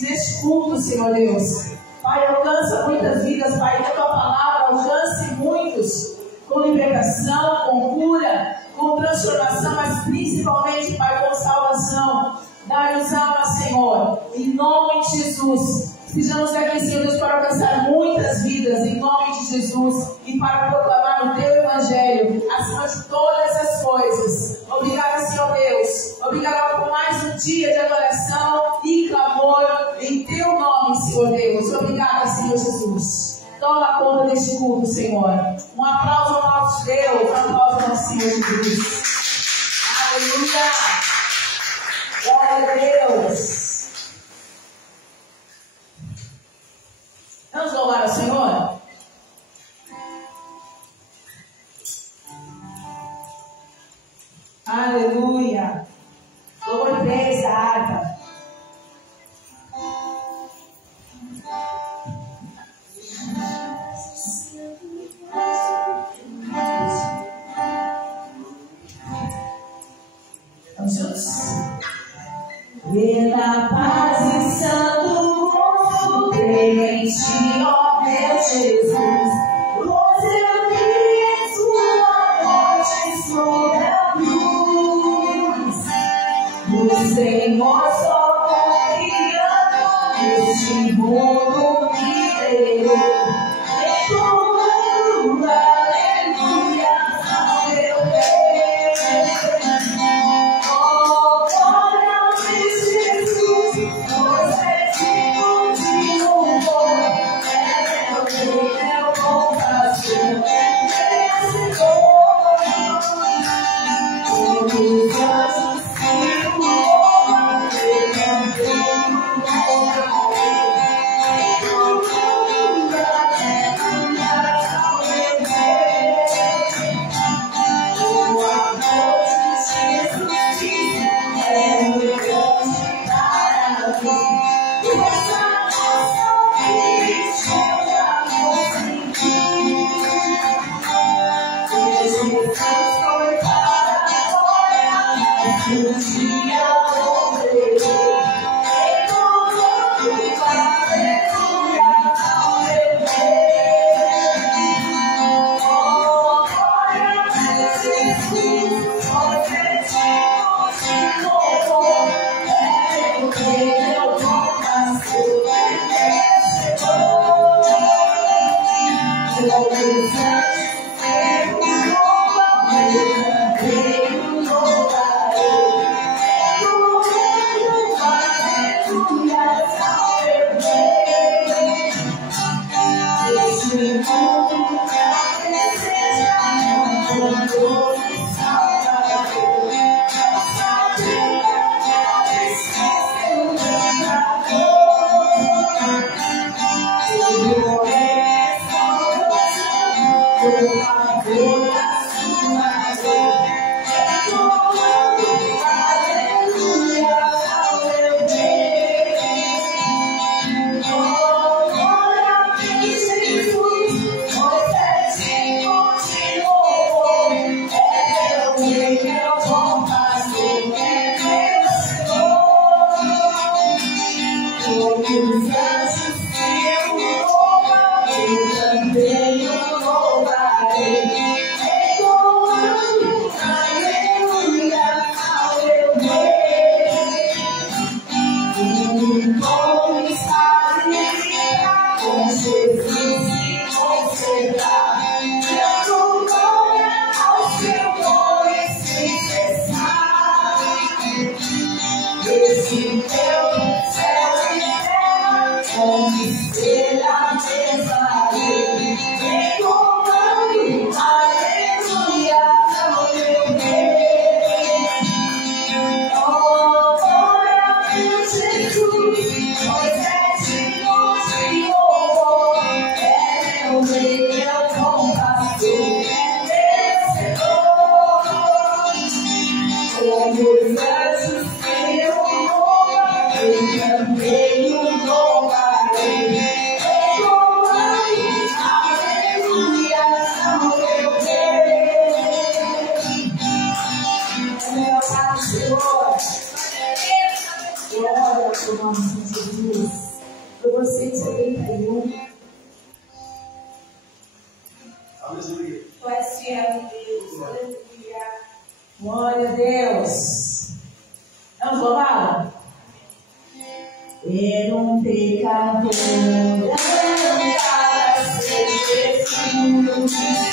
neste culto, Senhor Deus. Pai, alcança muitas vidas, Pai, que a tua palavra alcance muitos com libertação, com cura, com transformação, mas principalmente, Pai, com salvação. Dá-nos alma, Senhor, em nome de Jesus. Estejamos aqui, Senhor Deus, para alcançar muitas vidas, em nome de Jesus, e para proclamar o Teu Evangelho, acima de todas as coisas. Obrigada, Senhor Deus. Obrigada por mais um dia de adoração e clamor em Teu nome, Senhor Deus. Obrigada, Senhor Jesus. Toma conta deste culto, Senhor. Um aplauso ao nosso Deus, um aplauso ao nosso Senhor Jesus. Aleluia. Glória a Deus. Vamos louvar ao Senhor? Aleluia. Louvor e essa harpa. Vamos juntos? Pela paz e santo gozo em ti, ó meu Jesus, pois eu vi sua morte sobre a cruz. O Senhor só confiando neste mundo me deu. E tudo, aleluia, ao meu Deus. Oh, glória ao Jesus, pois é digno de louvor. É meu Deus, meu compassion, vencedor. Todos os anjos que o louvam, eu também o louvarei. E tudo, aleluia, ao meu Deus. O amor de Jesus é o grande para mim. Essa nossa vida já não senti. Jesus foi para a glória, mas um dia louvarei. Em todo aleluia ao meu Deus. Oh, glória a Jesus, pois é digno de louvor. É o que eu compasso, vencedor. Todos os anjos que o louvam, eu também o louvarei. Em tudo, aleluia ao meu Deus. Este mundo não deseja um doce Salvador. Não sabia que eu esqueci o pecador. Tudo é salvação por favor da sua dor. Entoando aleluia ao meu Deus. Oh, glória a Jesus, pois é digno de louvor. É meu rei, meu bom pastor, é vencedor. Todos os anjos que o louvam, eu também o louvarei. Entoando aleluia ao meu Deus. O bom está ligado com Jesus e consertar, dando glória ao seu nome sem cessar. Esse meu céu e terra, onde será desarei, entoando aleluia ao meu Deus. Oh, glória a Jesus, pois é digno de louvor. É meu rei, meu compastor, vencedor. Como os anjos que o louvam, seu nome, Senhor Jesus. Louvor 171. Aleluia. Glória a Deus. Vamos louvar? Era um pecador, andava sem Jesus, não tinha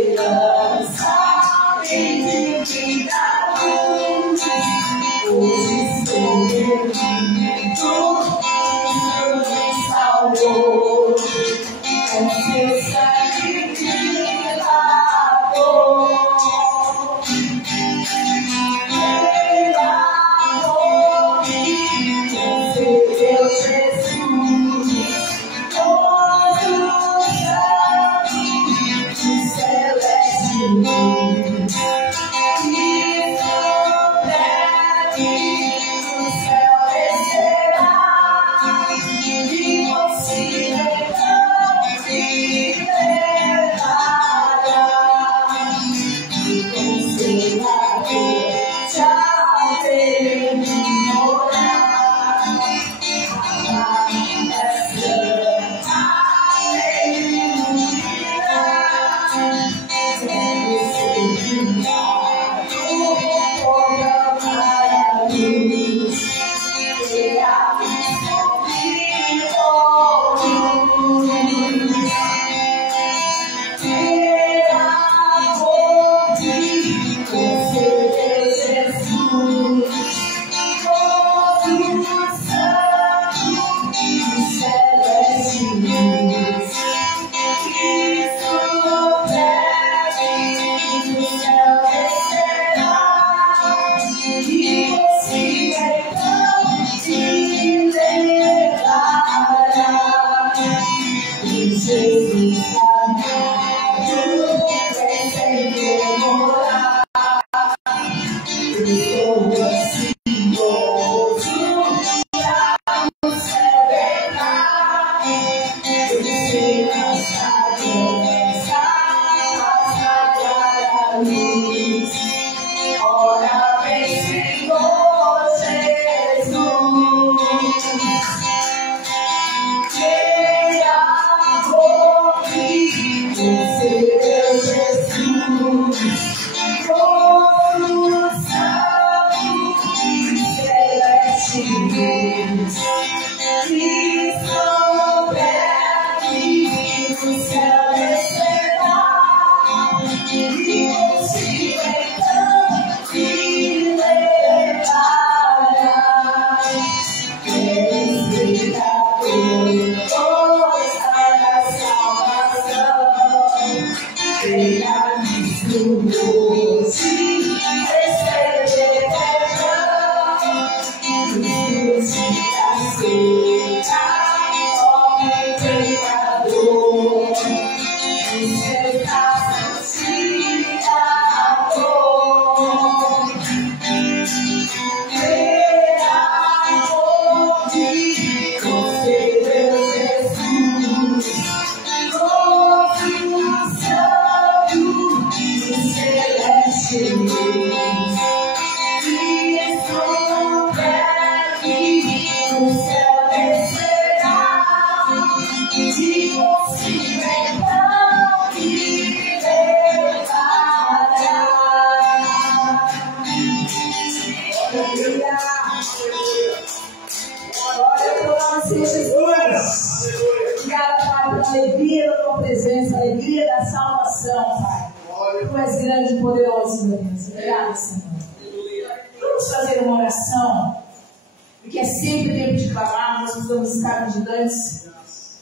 esperança, nem vida luz. Hoje estou redimido, me salvou, com seu sangue me lavou.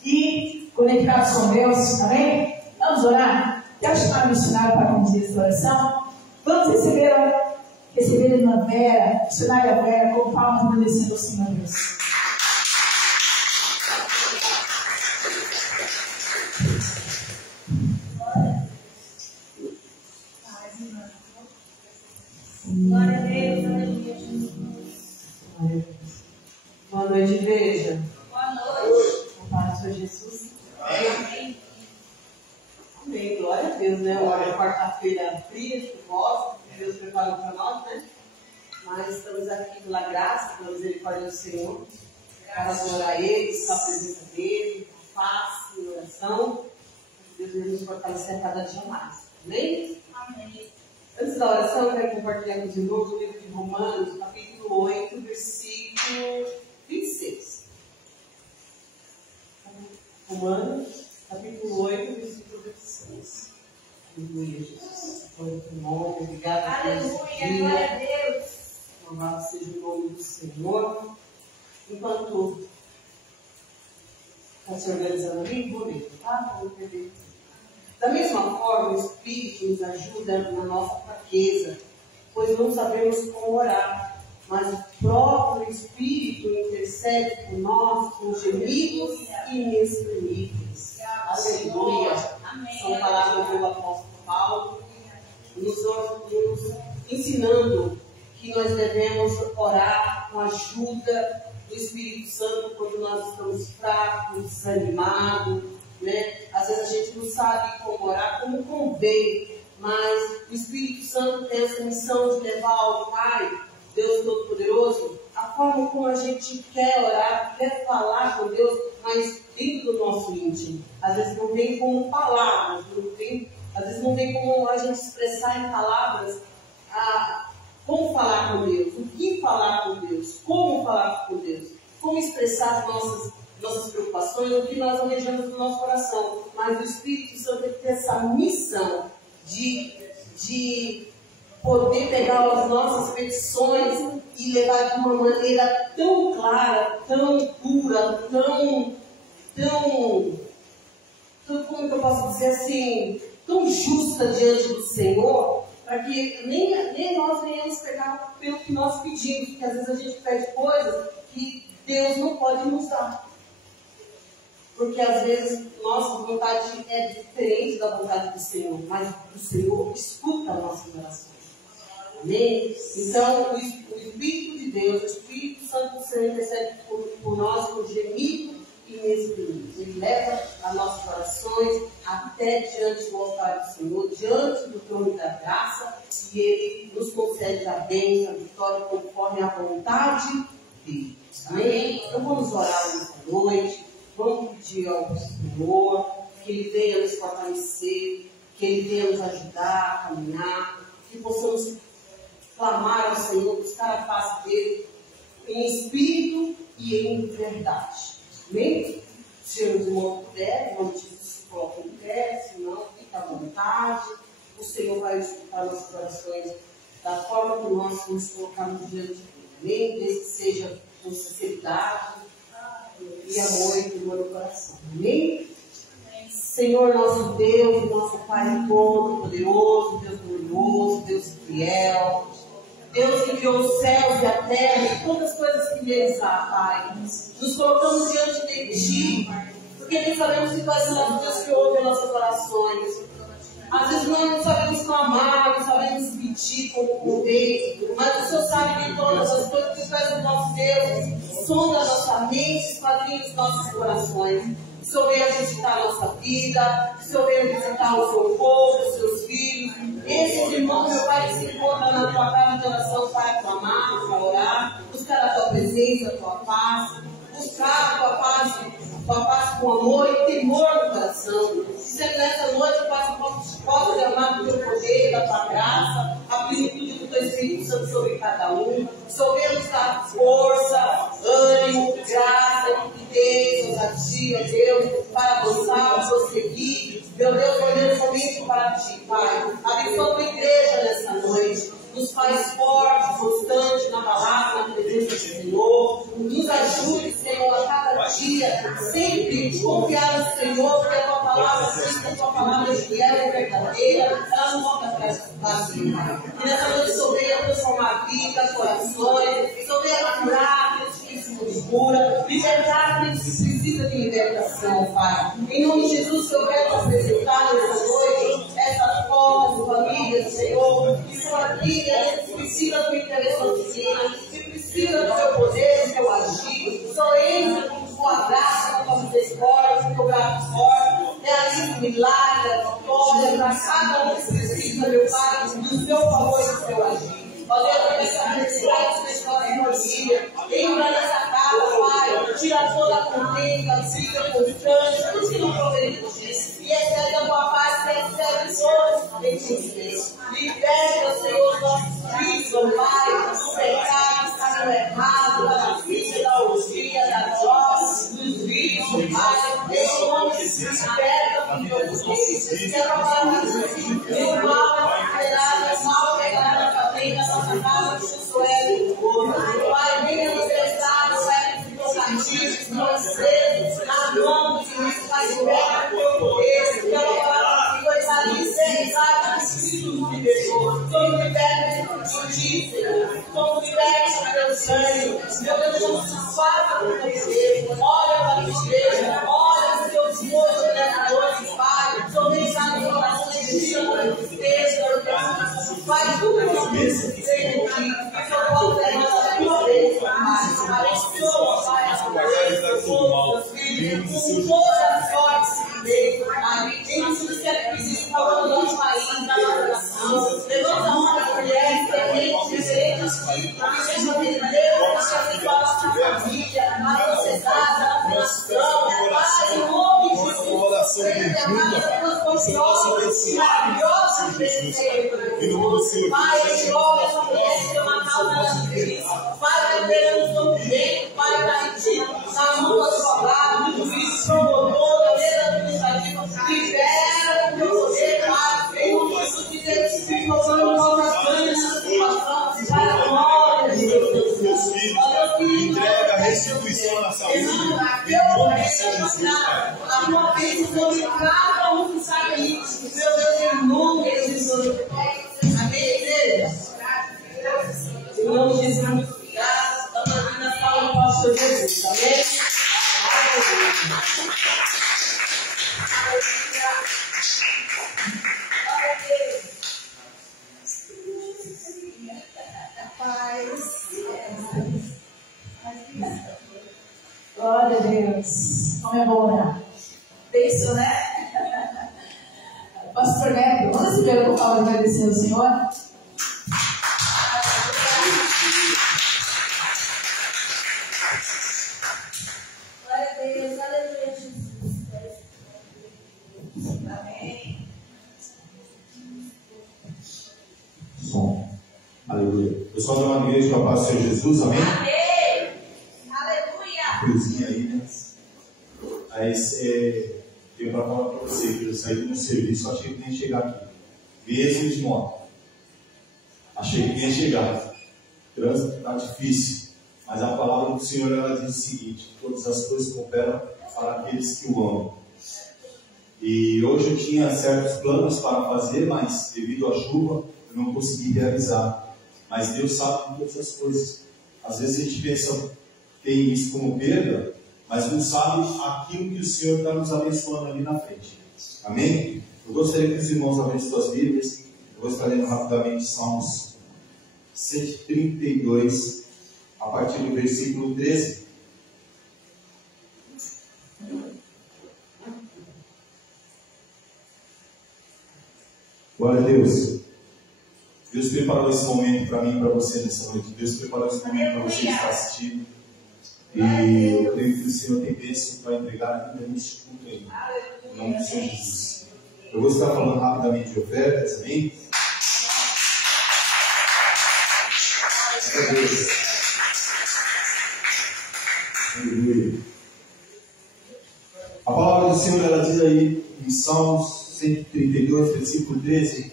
E conectados com Deus, amém? Vamos orar? Quero chamar o missionário para conduzir essa oração. Vamos receber a irmã Vera, missionária Vera, com palmas agradecendo ao Senhor Deus. Glória a Deus, aleluia, Jesus. Boa noite, igreja. Boa noite. Paz do Senhor Jesus. Amém. Amém, glória a Deus, né? Uma quarta-feira fria, chuvosa, que Deus preparou para nós, né? Mas estamos aqui pela graça. graça, pela misericórdia do Senhor, para adorar a Ele, estar na presença dEle, face e oração. Deus vai nos fortalecer a cada dia mais. Amém? Amém. Antes da oração, eu quero compartilhar com os irmãos o livro de Romanos, capítulo 8, versículo 26. Romanos, capítulo 8, versículo 26. Aleluia, Jesus. Obrigado, Aleluia, glória a Deus. Louvado seja o nome do Senhor. Enquanto está se organizando ali, vou ler, tá? Vou perder. Da mesma forma, o Espírito nos ajuda na nossa fraqueza, pois não sabemos como orar, mas o próprio Espírito intercede por nós com gemidos inexprimíveis. Aleluia! São palavras do apóstolo Paulo, nos ensinando que nós devemos orar com a ajuda do Espírito Santo quando nós estamos fracos, desanimados, né? Às vezes a gente não sabe como orar, como convém, mas o Espírito Santo tem essa missão de levar ao Pai, Deus Todo-Poderoso, a forma como a gente quer orar, quer falar com Deus, mas dentro do nosso íntimo. Às vezes não vem como palavras, às vezes não vem como a gente expressar em palavras como falar com Deus, o que falar com Deus, como falar com Deus, como expressar as nossas preocupações, o que nós almejamos no nosso coração. Mas o Espírito Santo tem que ter essa missão de poder pegar as nossas petições e levar de uma maneira tão clara, tão pura, tão como que eu posso dizer assim, tão justa diante do Senhor, para que nem nós venhamos pegar pelo que nós pedimos, porque às vezes a gente pede coisas que Deus não pode nos dar. Porque às vezes nossa vontade é diferente da vontade do Senhor, mas o Senhor escuta as nossas orações. Amém? Então, o Espírito de Deus, o Espírito Santo do Senhor intercede por nós com gemido inexprimíveis. Ele leva as nossas orações até diante do altar do Senhor, diante do trono da graça, e Ele nos concede a bênção, a vitória conforme a vontade dele. Amém? Então vamos orar nessa noite, vamos pedir ao Senhor que Ele venha nos fortalecer, que Ele venha nos ajudar a caminhar, que possamos clamar ao Senhor, buscar a face dele em espírito e em verdade. Amém? Se os irmãos puderem, vamos se colocar em pé, se não, fica à vontade. O Senhor vai escutar nossas orações da forma que nós nos colocamos diante dele. Amém? Desde que seja com sinceridade e amor e amor no coração. Amém? Senhor, nosso Deus, nosso Pai todo-poderoso, Deus glorioso, Deus fiel, Deus que criou os céus e a terra e todas as coisas que neles há, Pai. Nos colocamos diante de Ti, porque nem sabemos que Tu és o nosso Deus que ouve nossas orações. Às vezes nós não sabemos clamar, não sabemos pedir como convém, mas o Senhor sabe de todas as coisas, que Tu és o nosso Deus, sonda a nossa mente, esquadrinha os nossos corações. Que o Senhor venha visitar a nossa vida, que o Senhor venha visitar o seu povo, os seus filhos, esses irmãos, meu Pai, que se encontram na tua casa de oração para clamar, para orar, buscar a tua presença, a tua paz, buscar a tua paz com amor e temor no coração. Que nessa noite possa derramar do teu poder, da tua graça, a plenitude do teu Espírito Santo sobre cada um. Que o Senhor venha nos dar força, ânimo, graça, liquidez, ousadia, Deus, para avançar, prosseguir. Meu Deus, olhando somente para Ti, Pai. Abençoa a tua igreja nessa noite. Nos faz fortes, constantes na palavra, na presença do Senhor. Nos ajude, Senhor, a cada dia, sempre confiar no Senhor, porque a tua palavra, a tua palavra é fiel e verdadeira. Ela não volta atrás vazio, Pai. E nessa noite, Senhor, venha transformar vidas, corações. Senhor, venha curar aqueles que precisam de cura, libertar aqueles que precisam de libertação, Pai. Em nome de Jesus, Senhor, quero apresentar nessa noite essas povos, famílias, Senhor, que estão aqui, que precisam do interesse oficina, que precisam do teu poder, do teu agir. Só entra com tua graça, com tua misericórdia, com teu braço forte. Realiza um milagre, a vitória para cada um que precisa, meu Pai, do teu favor e do teu agir. Ó Deus, eu peço a necessidade das pessoas família. Entra nessa casa, Pai. Tira toda a contenda, briga constante, tudo que não provém de ti. E recebe a tua paz, que recebe todos os benefícios. Liberta, Senhor, nossos filhos, Pai, do pecado, caminho errado, da vida, da orgia, da droga, dos vícios, Pai. Deixa o nome de Jesus, liberta, filho de Deus. Quero falar disso. E o mal é mal pegará na família, na nossa casa, no suelo. Pai, venha nos prestar, nós presos, na mão de Jesus, Pai, liberta o teu poder. Quero falar de coisa ali, sentar, Espírito de Deus. Como liberta de ti, Senhor. Como liberta o teu sangue. Meu Deus, não se faça por você. Olha para a igreja, olha para os teus filhos nessa noite, Pai. Somente a minha oração de Deus, Pai, tudo que eu preciso de ti. Que eu possa ter a tua bênção, Pai. Abençoa, Pai, a tua bênção, com todas as sortes que veio, Pai. Em tudo que é preciso, falando do nosso país, da nossa nação. Levanta a mão das mulheres, presentes, diferentes, que sejam verdadeiros, que sejam a nossa família, na sociedade, na nação. Pai, em nome de Jesus, seja mais poderosa, maravilhosa, Jesus. Pai, eu jogo essa mulher que tem uma causa na justiça. Pai, liberando o documento, Pai, para ti, na mão da sua barra, do juiz, promotor, da mesa administrativa, libera o teu poder, Pai, em nome de Jesus, que Deus se colocando nossas ganhas nessa situação, para a glória de Deus. Entrega a restituição na saúde. Em nome de Jesus, Pai. A tua bênção sobre cada um que sai aí, meu Deus, em nome de Jesus. Amém, igreja? Em nome de Jesus, muito obrigado. Estamos aqui na sala do pastor Jesus, amém? Glória a Deus. Como é bom orar. Penso, né? Pastor Neto, vamos receber uma palavra de agradecer ao Senhor? Glória a Deus, aleluia, Jesus. Amém. Som. Aleluia. Pessoal da uma igreja, que a paz do Senhor Jesus, amém? Amém. Aleluia. Coisinha aí, né? Aí, eu para falar para você que eu saí do meu serviço, achei que nem ia chegar aqui. Mesmo de moto. Achei que nem ia chegar. O trânsito está difícil. Mas a palavra do Senhor, ela diz o seguinte: todas as coisas cooperam para aqueles que o amam. E hoje eu tinha certos planos para fazer, mas devido à chuva, eu não consegui realizar. Mas Deus sabe de todas as coisas. Às vezes a gente pensa, tem isso como perda, mas não sabe aquilo que o Senhor está nos abençoando ali na frente. Amém? Eu gostaria que os irmãos abrissem suas Bíblias. Eu vou estar lendo rapidamente Salmos 132, a partir do versículo 13. Glória a Deus. Deus preparou esse momento para mim e para você nessa noite. Deus preparou esse momento para você que está assistindo. E eu creio que o Senhor tem bênção para entregar ainda nesse culto aí. Em nome do Senhor Jesus. Eu vou estar falando rapidamente de ofertas, amém? Glória a Deus. Aleluia. A palavra do Senhor, ela diz aí em Salmos 132, versículo 13: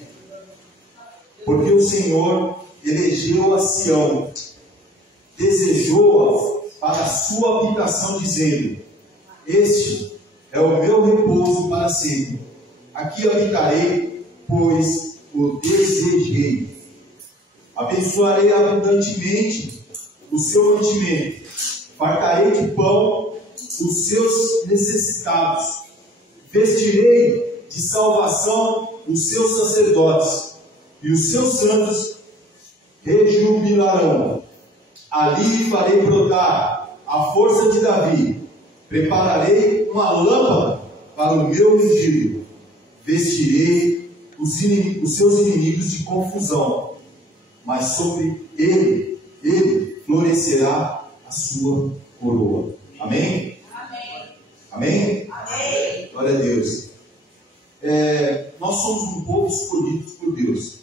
porque o Senhor elegeu a Sião, desejou-a para a sua habitação, dizendo: este é o meu repouso para sempre. Aqui habitarei, pois o desejei. Abençoarei abundantemente o seu mantimento, fartarei de pão os seus necessitados, vestirei de salvação os seus sacerdotes, e os seus santos rejubilarão. Ali farei brotar a força de Davi, prepararei uma lâmpada para o meu ungido, vestirei os seus inimigos de confusão, mas sobre ele florescerá a sua coroa. Amém? Amém? Amém. Glória a Deus. Nós somos um povo escolhido por Deus.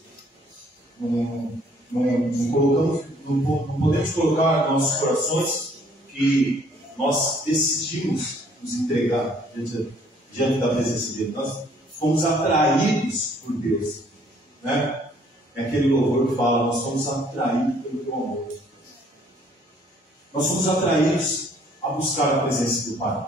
Não podemos colocar em nossos corações que nós decidimos nos entregar diante da presença dele. Nós fomos atraídos por Deus, né? É aquele louvor que fala: nós somos atraídos pelo teu amor. Nós somos atraídos a buscar a presença do Pai.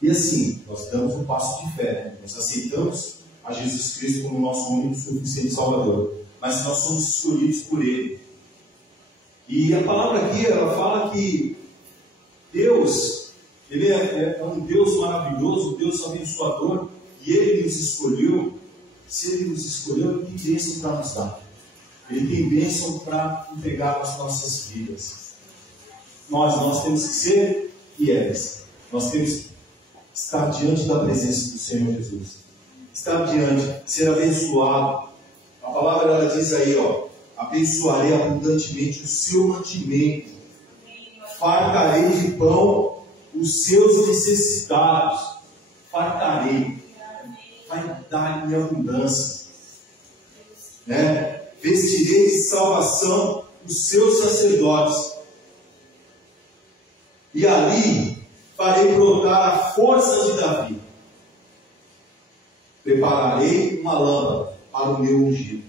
E assim, nós damos um passo de fé, né? Nós aceitamos a Jesus Cristo como nosso único e suficiente Salvador. Mas nós somos escolhidos por Ele. E a palavra aqui, ela fala que Deus, Ele é um Deus maravilhoso, um Deus abençoador, e Ele nos escolheu. Se Ele nos escolheu, Ele tem bênção para nos dar. Ele tem bênção para entregar as nossas vidas. Nós temos que ser fiéis. Nós temos que estar diante da presença do Senhor Jesus. Estar diante, ser abençoado. A palavra ela diz aí, abençoarei abundantemente o seu mantimento. Fartarei de pão os seus necessitados. Fartarei. Vai dar em abundância. Né? Vestirei de salvação os seus sacerdotes. E ali farei brotar a força de Davi. Prepararei uma lâmpada para o meu ungido.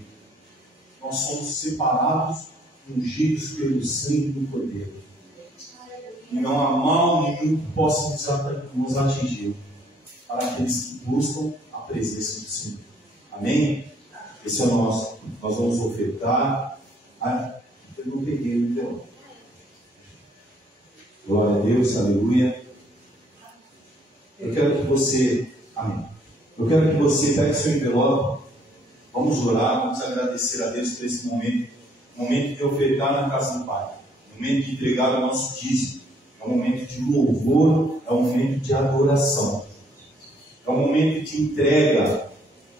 Nós somos separados, ungidos pelo sangue do Cordeiro. E não há mal nenhum que possa nos atingir, para aqueles que buscam a presença do Senhor. Amém? Esse é o nosso. Nós vamos ofertar. Eu não peguei o envelope. Glória a Deus, aleluia. Eu quero que você, amém. Eu quero que você pegue seu envelope. Vamos orar, vamos agradecer a Deus por esse momento. Momento de ofertar na casa do Pai. Momento de entregar o nosso dízimo. É um momento de louvor, é um momento de adoração. É um momento de entrega.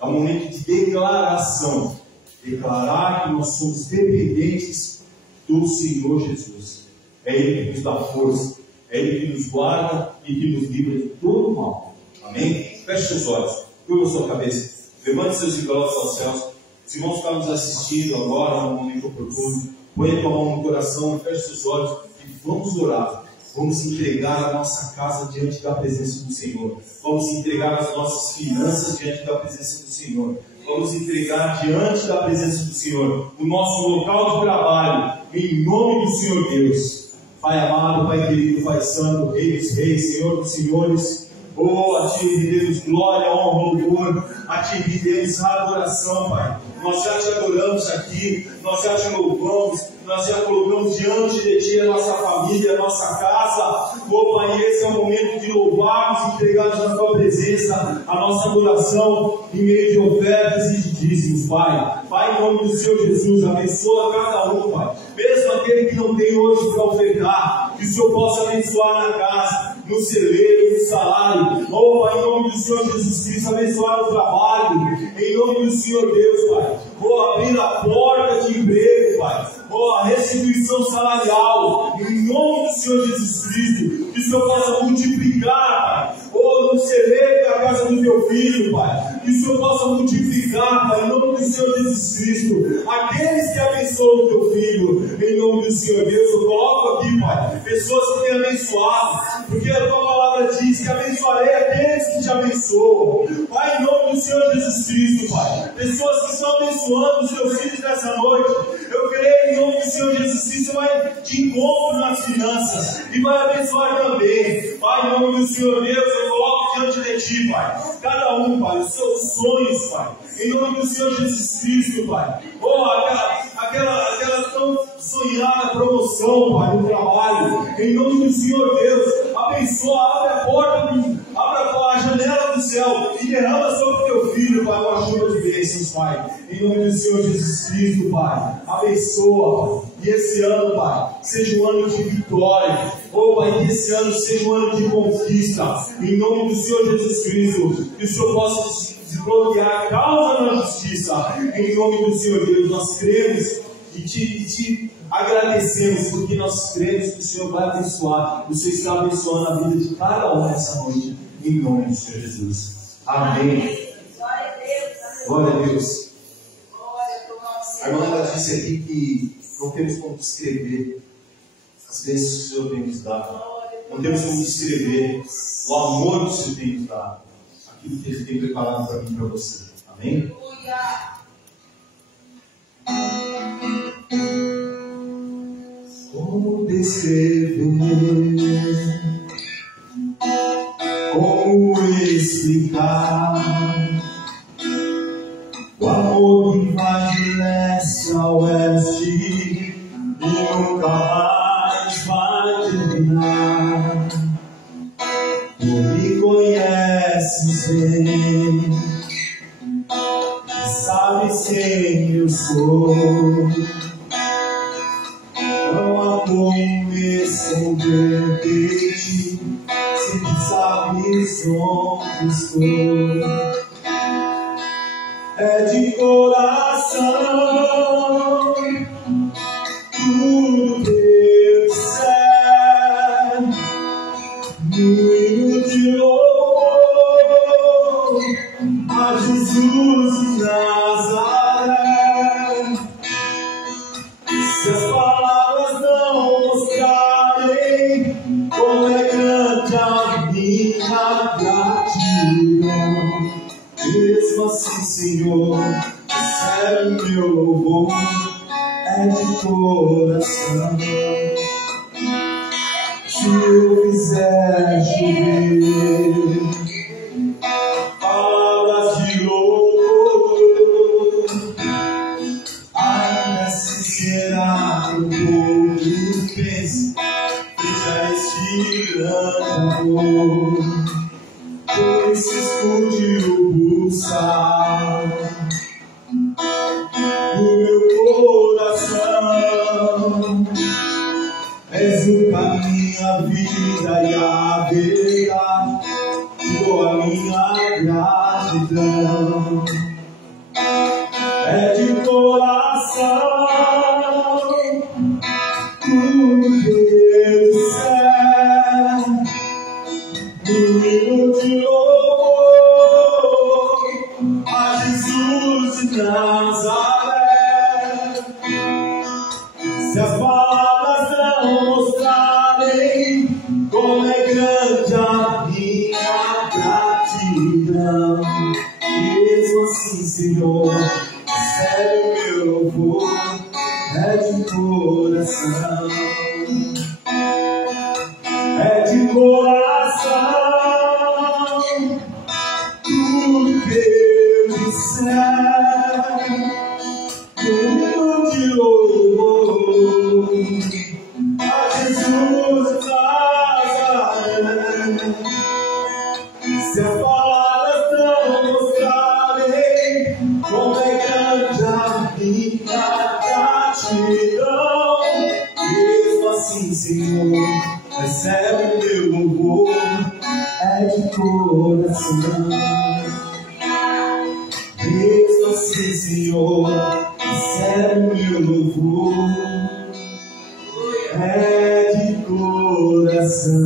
É um momento de declaração. Declarar que nós somos dependentes do Senhor Jesus. É Ele que nos dá força. É Ele que nos guarda e que nos livra de todo o mal. Amém? Feche os olhos. Curva a sua cabeça. Levante seus envelopes aos céus. Os irmãos que estão nos assistindo agora, no momento oportuno, põe a tua mão no coração, feche seus olhos e vamos orar. Vamos entregar a nossa casa diante da presença do Senhor. Vamos entregar as nossas finanças diante da presença do Senhor. Vamos entregar diante da presença do Senhor o nosso local de trabalho, em nome do Senhor Deus. Pai amado, Pai querido, Pai santo, Rei dos reis, Senhor dos senhores, a Ti rendemos glória, honra, louvor, a Ti rendemos adoração, Pai. Nós já Te adoramos aqui, nós já Te louvamos, nós já colocamos diante de Ti a nossa família, a nossa casa. Pai, esse é o momento de louvarmos e entregarmos na Tua presença a nossa adoração em meio de ofertas e de dízimos, Pai. Pai, em nome do Senhor Jesus, abençoa cada um, Pai. Mesmo aquele que não tem hoje para ofertar, que o Senhor possa abençoar na casa, no celeiro, no salário. Pai, em nome do Senhor Jesus Cristo, abençoar o trabalho. Em nome do Senhor Deus, Pai. Abrir a porta de emprego, Pai. A restituição salarial. Em nome do Senhor Jesus Cristo. Que o Senhor possa multiplicar, Pai. No celeiro da casa do Teu Filho, Pai. Que o Senhor possa multiplicar, Pai. Em nome do Senhor Jesus Cristo. Aqueles que abençoam o Teu Filho. Em nome do Senhor Deus. Eu coloco aqui, Pai. Pessoas que têm abençoado. Porque a Tua palavra diz que abençoarei aqueles que Te abençoam. Pai, em nome do Senhor Jesus Cristo, Pai. Pessoas que estão abençoando os Teus filhos nessa noite. Eu creio em nome do Senhor Jesus Cristo, vai de encontro nas finanças e vai abençoar também. Pai, em nome do Senhor Deus, eu coloco diante de Ti, Pai. Cada um, Pai, os seus sonhos, Pai. Em nome do Senhor Jesus Cristo, Pai. Aquela tão sonhada promoção, Pai, no trabalho. Em nome do Senhor Deus, abençoa, abre a porta, abre a janela do céu e derrama sobre o Teu Filho, Pai, uma chuva de bênçãos, Pai. Em nome do Senhor Jesus Cristo, Pai. Abençoa, Pai. E esse ano, Pai, seja um ano de vitória. Pai, que esse ano seja um ano de conquista. Em nome do Senhor Jesus Cristo. Que o Senhor possa desbloquear a causa da justiça. Em nome do Senhor Deus, nós cremos e te agradecemos porque nós cremos que o Senhor vai abençoar. O Senhor está abençoando a vida de cada um nessa noite, em nome do Senhor Jesus. Amém. Glória a Deus. A irmã ela disse aqui que não temos como descrever as bênçãos que o Senhor tem nos dado. Não temos como descrever o amor que o Senhor tem nos dado. Aquilo que Ele tem preparado para mim e para você. Amém? Como descrever? Como explicar o amor que vai de leste a oeste e nunca mais vai terminar? Tu me conheces bem, sabes quem eu sou. Não há como me esconder de ti, sempre sabes onde estou. É de coração tudo que eu disser, no hino de louvor a Jesus de Nazaré. Se as palavras não mostrarem como é grande a minha gratidão, mesmo assim, Senhor, recebe o meu louvor, é de coração. Se eu fizer chover palavras de louvor, ainda assim será que o povo pensa frente a este grande amor. Por isso escute o pulsar do meu coração. És o caminho, a vida e a verdade. Te dou a minha gratidão. É de coração tudo que eu disser, no hino de louvor a Jesus de Nazaré. Se as palavras não mostrarem como é grande a minha gratidão, mesmo assim, Senhor, recebe o meu louvor, é de coração. É de coração tudo que eu disser, no hino de louvor a Jesus de Nazaré. Se as palavras não mostrarem como é grande a minha gratidão, mesmo assim, Senhor, recebe o meu louvor, é de coração. Mesmo assim, Senhor, recebe o meu louvor, é de coração.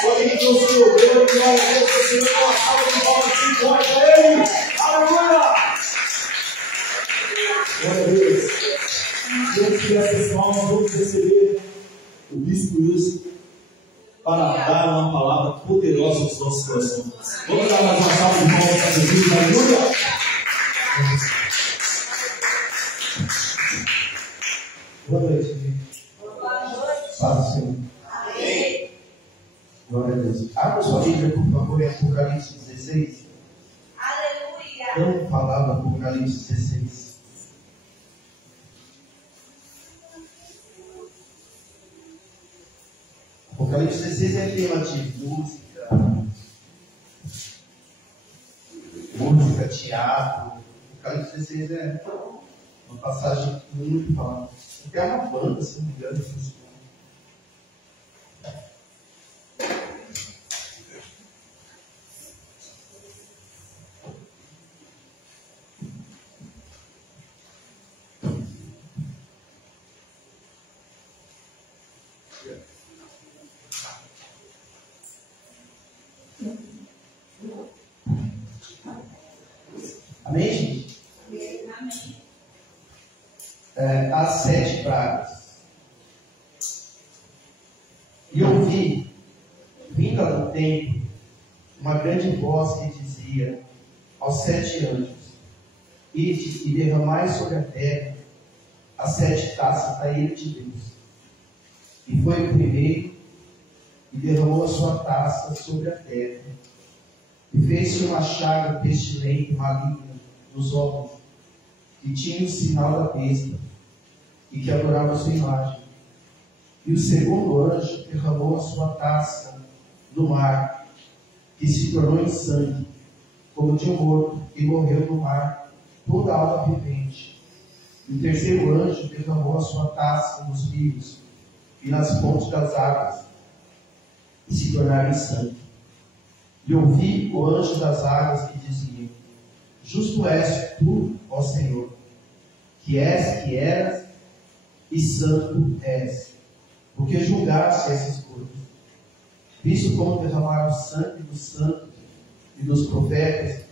Só quem não se louvou, que vai ver você uma salva de palmas de glória a Ele. Aleluia! Glória a Deus. Diante dessas palmas, vamos receber o Bispo Wilson para dar uma palavra poderosa aos nossos corações. Vamos dar mais uma salva de palmas para Jesus. Aleluia! Boa noite, gente. Boa noite. Paz do Senhor. Amém. Glória a Deus. Abra sua Bíblia, por favor, em Apocalipse 16. Aleluia. Não falava Apocalipse 16. Apocalipse 16 é tema de música, teatro. Apocalipse 16 é uma passagem muito falada. Até uma banda, se não me engano, funciona. Amém, gente? As 7 pragas. E ouvi, vinda do templo, uma grande voz que dizia aos 7 anjos: ide e derramai sobre a terra as 7 taças da ira de Deus. E foi o primeiro e derramou a sua taça sobre a terra. E fez-se uma chaga pestilente e maligna nos homens que tinham o sinal da besta e que adoravam a sua imagem. E o segundo anjo derramou a sua taça no mar, que se tornou em sangue, como de um morto, e morreu no mar toda a alma vivente. E o terceiro anjo derramou a sua taça nos rios e nas fontes das águas, e se tornaram em sangue. E ouvi o anjo das águas que dizia: justo és tu, ó Senhor, que és, que eras, e santo és, porque julgaste essas coisas. Visto como derramaram o sangue dos santos e dos profetas,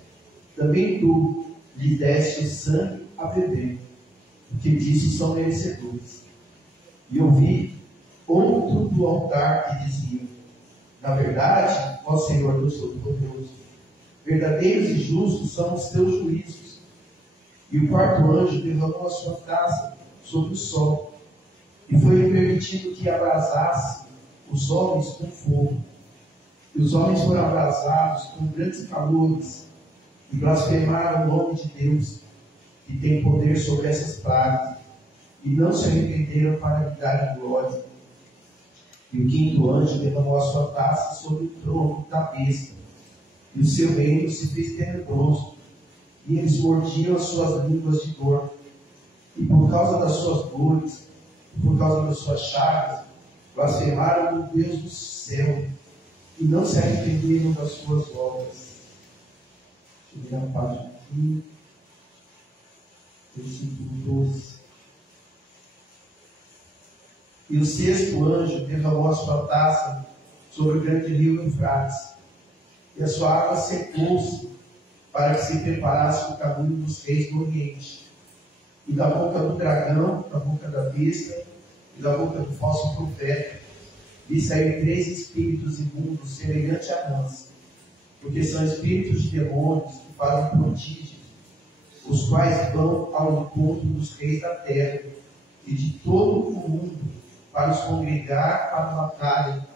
também tu lhe deste o sangue a beber, porque disso são merecedores. E ouvi outro do altar que dizia: na verdade, ó Senhor Deus Todo-Poderoso, verdadeiros e justos são os teus juízos. E o quarto anjo derramou a sua taça sobre o sol, e foi permitido que abrasasse os homens com fogo. E os homens foram abrasados com grandes calores, e blasfemaram o nome de Deus, que tem poder sobre essas pragas, e não se arrependeram para lhe darem glória. E o quinto anjo derramou a sua taça sobre o trono da besta, e o seu reino se fez tenebroso, e eles mordiam as suas línguas de dor. E por causa das suas dores, e por causa das suas chagas, blasfemaram o Deus do céu, e não se arrependeram das suas obras. Deixa eu ver a página aqui. Versículo 12. E o sexto anjo derramou a sua taça sobre o grande rio Eufrates, e a sua água secou-se, para que se preparasse o caminho dos reis do Oriente. E da boca do dragão, da boca da besta e da boca do falso profeta, lhe saíram 3 espíritos imundos, semelhantes a rãs, porque são espíritos de demônios que fazem prodígios, os quais vão ao encontro dos reis da terra e de todo o mundo, para os congregar para a batalha,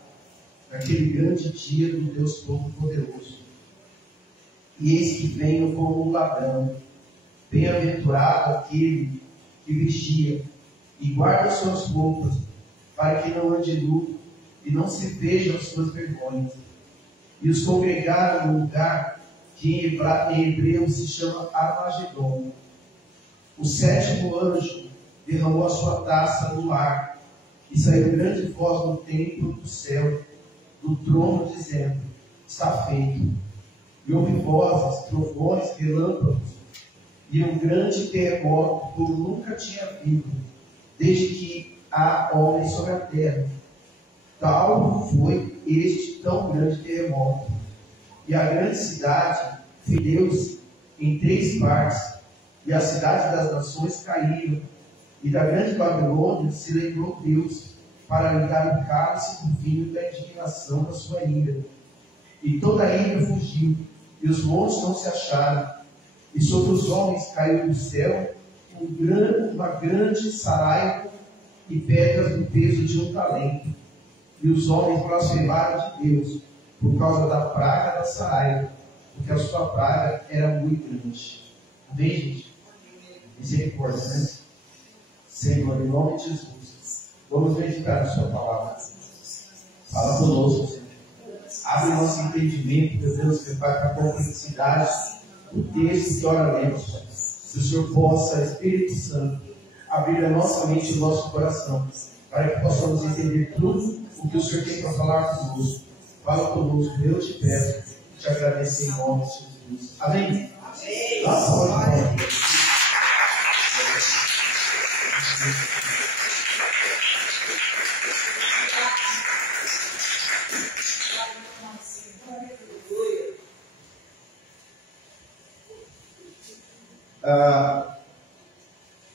naquele grande dia do Deus Todo-Poderoso. E eis que venho como um ladrão. Bem-aventurado aquele que vigia e guarda suas roupas, para que não ande nu e não se vejam as suas vergonhas. E os congregaram no lugar que em hebreu se chama Armagedon. O sétimo anjo derramou a sua taça no mar, e saiu grande voz no templo do céu, do trono, dizendo: está feito. E houve vozes, trovões, relâmpagos, e um grande terremoto como nunca tinha havido, desde que há homem sobre a terra. Tal foi este tão grande terremoto. E a grande cidade fendeu-se em 3 partes, e as cidades das nações caíram. E da grande Babilônia se lembrou Deus, para lhe dar o cálice do vinho da indignação da sua ira. E toda a ira fugiu, e os montes não se acharam. E sobre os homens caiu do céu uma grande saraiva e pedras do peso de um talento. E os homens blasfemaram de Deus por causa da praga da saraiva, porque a sua praga era muito grande. Amém, gente? Misericórdia, né? Senhor, em nome de Jesus, vamos meditar na sua palavra. Fala conosco, Senhor. Abre nosso entendimento, meu Deus, que vai para a complexidade do texto que ora lemos, Pai. Que o Senhor possa, Espírito Santo, abrir a nossa mente e o nosso coração, para que possamos entender tudo o que o Senhor tem para falar conosco. Fala conosco, eu te peço, te agradecer em nome de Jesus. Amém? Amém.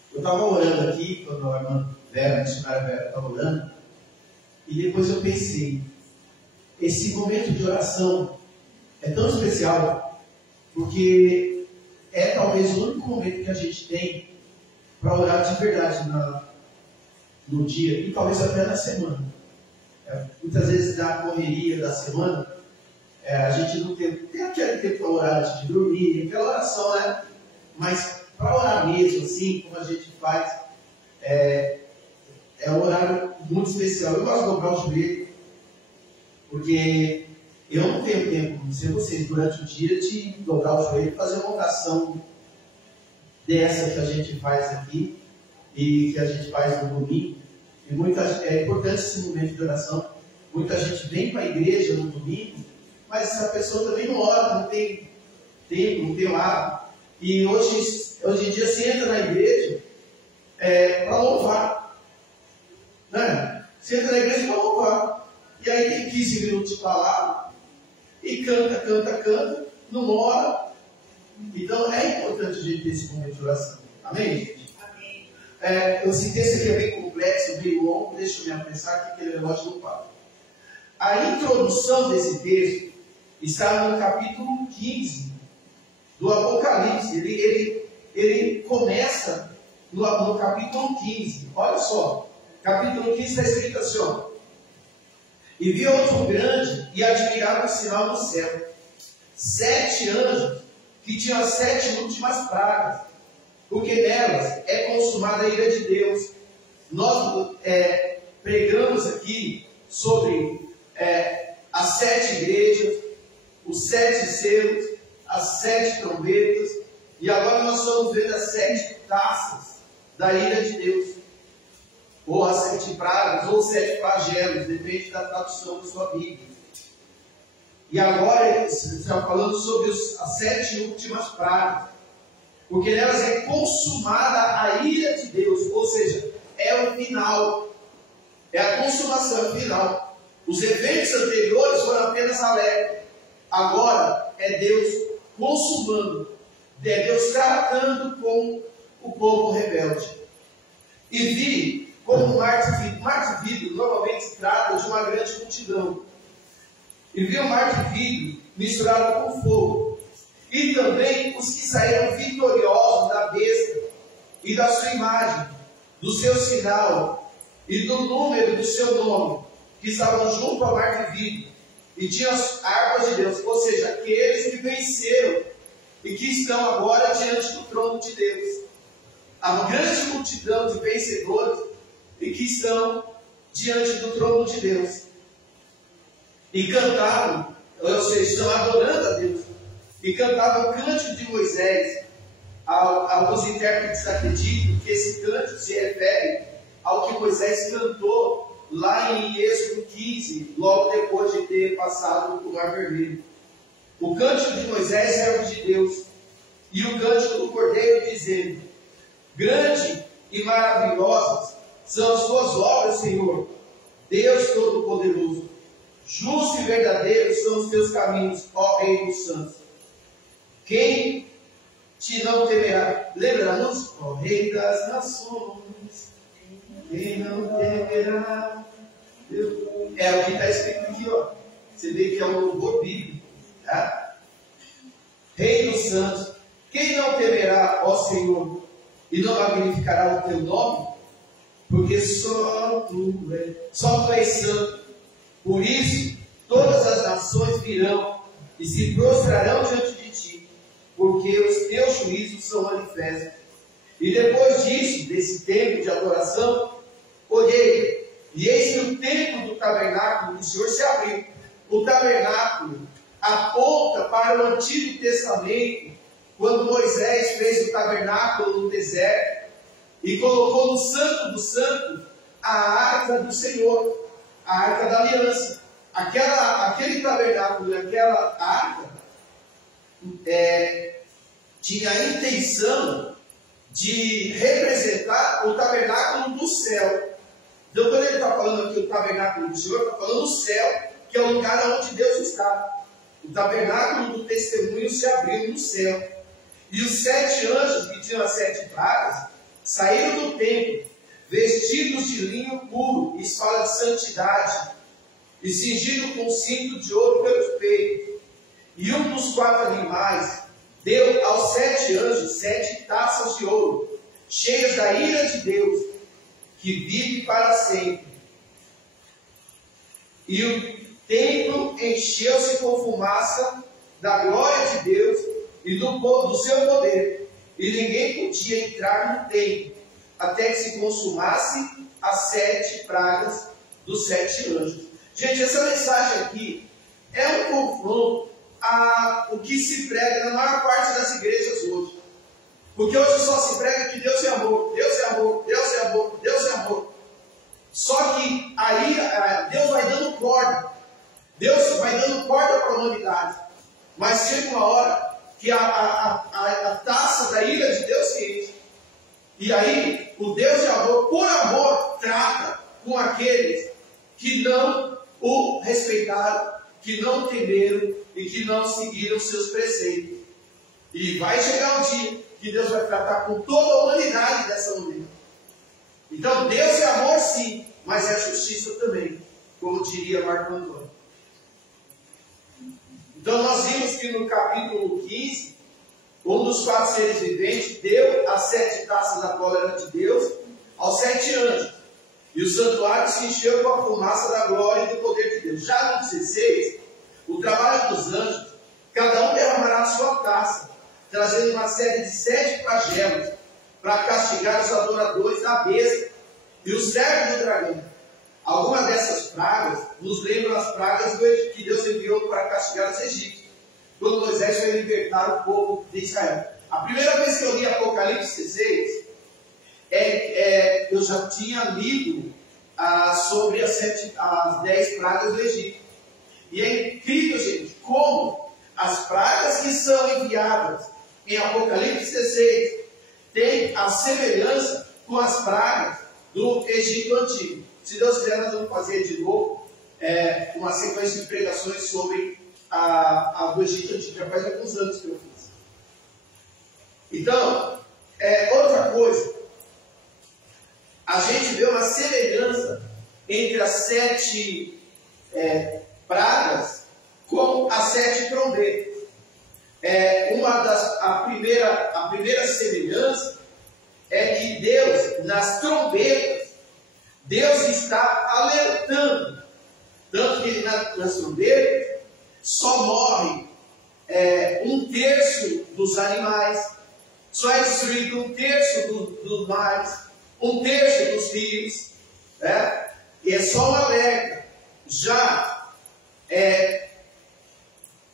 Eu estava orando aqui, quando a irmã Vera, a missionária Vera, estava orando, e depois eu pensei, esse momento de oração é tão especial, porque é talvez o único momento que a gente tem para orar de verdade no dia, e talvez até na semana. Muitas vezes na correria da semana, a gente não tem aquele tempo para orar antes de dormir, aquela oração, né? Mas para orar mesmo, assim, como a gente faz, é um horário muito especial. Eu gosto de dobrar o joelho, porque eu não tenho tempo, não sei vocês, durante o dia, de dobrar o joelho e fazer uma oração dessa que a gente faz aqui e que a gente faz no domingo. E é importante esse momento de oração. Muita gente vem para a igreja no domingo, mas essa pessoa também não ora, não tem tempo, não tem hábito. E hoje em dia você entra na igreja para louvar. Né? Você entra na igreja para louvar. E aí tem 15 minutos de palavra e canta, não ora. Então é importante a gente ter esse momento de oração. Amém, gente? Amém. Esse texto aqui é bem complexo, bem longo, deixa eu me pensar que aquele negócio não para. A introdução desse texto está no capítulo 15 do Apocalipse. Ele começa no capítulo 15. Olha só, capítulo 15 está escrito assim, ó. E vi outro grande e admirável sinal no céu. 7 anjos que tinham as 7 últimas pragas, porque nelas é consumada a ira de Deus. Nós pregamos aqui sobre as 7 igrejas, os 7 selos, as 7 trombetas, e agora nós estamos vendo as 7 taças da ira de Deus, ou as 7 pragas, ou 7 flagelos, depende da tradução da sua Bíblia. E agora está falando sobre as 7 últimas pragas, porque nelas é consumada a ira de Deus, ou seja, é o final, é a consumação final. Os eventos anteriores foram apenas alerta. Agora é Deus consumando, é Deus tratando com o povo rebelde. E vi como um mar de vidro. Mar de vidro normalmente se trata de uma grande multidão. E vi um mar de vidro misturado com fogo. E também os que saíram vitoriosos da besta e da sua imagem, do seu sinal e do número do seu nome, que estavam junto ao mar de vidro, e tinham as harpas de Deus, ou seja, aqueles que venceram e que estão agora diante do trono de Deus. A grande multidão de vencedores e que estão diante do trono de Deus. E cantavam, ou seja, estão adorando a Deus, e cantavam o cântico de Moisés. Alguns intérpretes acreditam que esse cântico se refere ao que Moisés cantou lá em Êxodo 15, logo depois de ter passado o Mar Vermelho. O cântico de Moisés, servo de Deus, e o cântico do Cordeiro, dizendo: grande e maravilhosas são as tuas obras, Senhor, Deus Todo-Poderoso. Justo e verdadeiro são os teus caminhos, ó Rei dos Santos. Quem te não temerá? Lembra da música? Ó Rei das Nações, quem não temerá? É o que está escrito aqui, ó. Você vê que é um louvor bíblico, tá? Rei dos Santos, quem não temerá, ó Senhor, e não magnificará o teu nome? Porque só tu és santo. Por isso, todas as nações virão e se prostrarão diante de ti, porque os teus juízos são manifestos. E depois disso, desse tempo de adoração, olhei, e eis que o templo do tabernáculo do Senhor se abriu. O tabernáculo aponta para o Antigo Testamento, quando Moisés fez o tabernáculo no deserto e colocou no Santo do Santo a arca do Senhor, a arca da aliança. Aquele tabernáculo e aquela arca tinha a intenção de representar o tabernáculo do céu, Então, quando ele está falando aqui o tabernáculo do Senhor, está falando do céu, que é o lugar onde Deus está. O tabernáculo do testemunho se abriu no céu. E os 7 anjos que tinham as 7 pragas saíram do templo, vestidos de linho puro, isso fala de santidade, e cingido com cinto de ouro pelos peitos. E um dos 4 animais deu aos 7 anjos 7 taças de ouro, cheias da ira de Deus, que vive para sempre. E o templo encheu-se com fumaça da glória de Deus e do seu poder, e ninguém podia entrar no templo, até que se consumasse as 7 pragas dos 7 anjos. Gente, essa mensagem aqui é um confronto o que se prega na maior parte das igrejas hoje. Porque hoje só se prega que Deus é amor, Deus é amor, Deus é amor, Deus é amor. Só que aí Deus vai dando corda. Deus vai dando corda para a humanidade. Mas chega uma hora que a taça da ira de Deus se enche. E aí o Deus de amor, por amor, trata com aqueles que não o respeitaram, que não temeram e que não seguiram seus preceitos. E vai chegar um dia que Deus vai tratar com toda a humanidade dessa maneira. Então Deus é amor sim, mas é justiça também, como diria Marco Antônio. Então nós vimos que no capítulo 15, um dos 4 seres viventes deu as 7 taças da cólera de Deus aos 7 anjos. E o santuário se encheu com a fumaça da glória e do poder de Deus. Já no 16, o trabalho dos anjos, cada um derramará a sua taça, trazendo uma série de 7 flagelos para castigar os adoradores da besta e os servos do dragão. Algumas dessas pragas nos lembram as pragas que Deus enviou para castigar os egípcios, quando Moisés foi libertar o povo de Israel. A primeira vez que eu li Apocalipse 16, eu já tinha lido sobre as 10 pragas do Egito. E é incrível, gente, como as pragas que são enviadas em Apocalipse 16 têm a semelhança com as pragas do Egito Antigo. Se Deus quiser, nós vamos fazer de novo uma sequência de pregações sobre a do Egito Antigo. Já faz alguns anos que eu fiz. Então, outra coisa, a gente vê uma semelhança entre as 7 pragas com as 7 trombetas. A primeira semelhança é que Deus, nas trombetas, Deus está alertando. Tanto que nas trombetas só morre 1/3 dos animais, só é destruído 1/3 dos mares, 1/3 dos rios, né? E é só um alerta. Já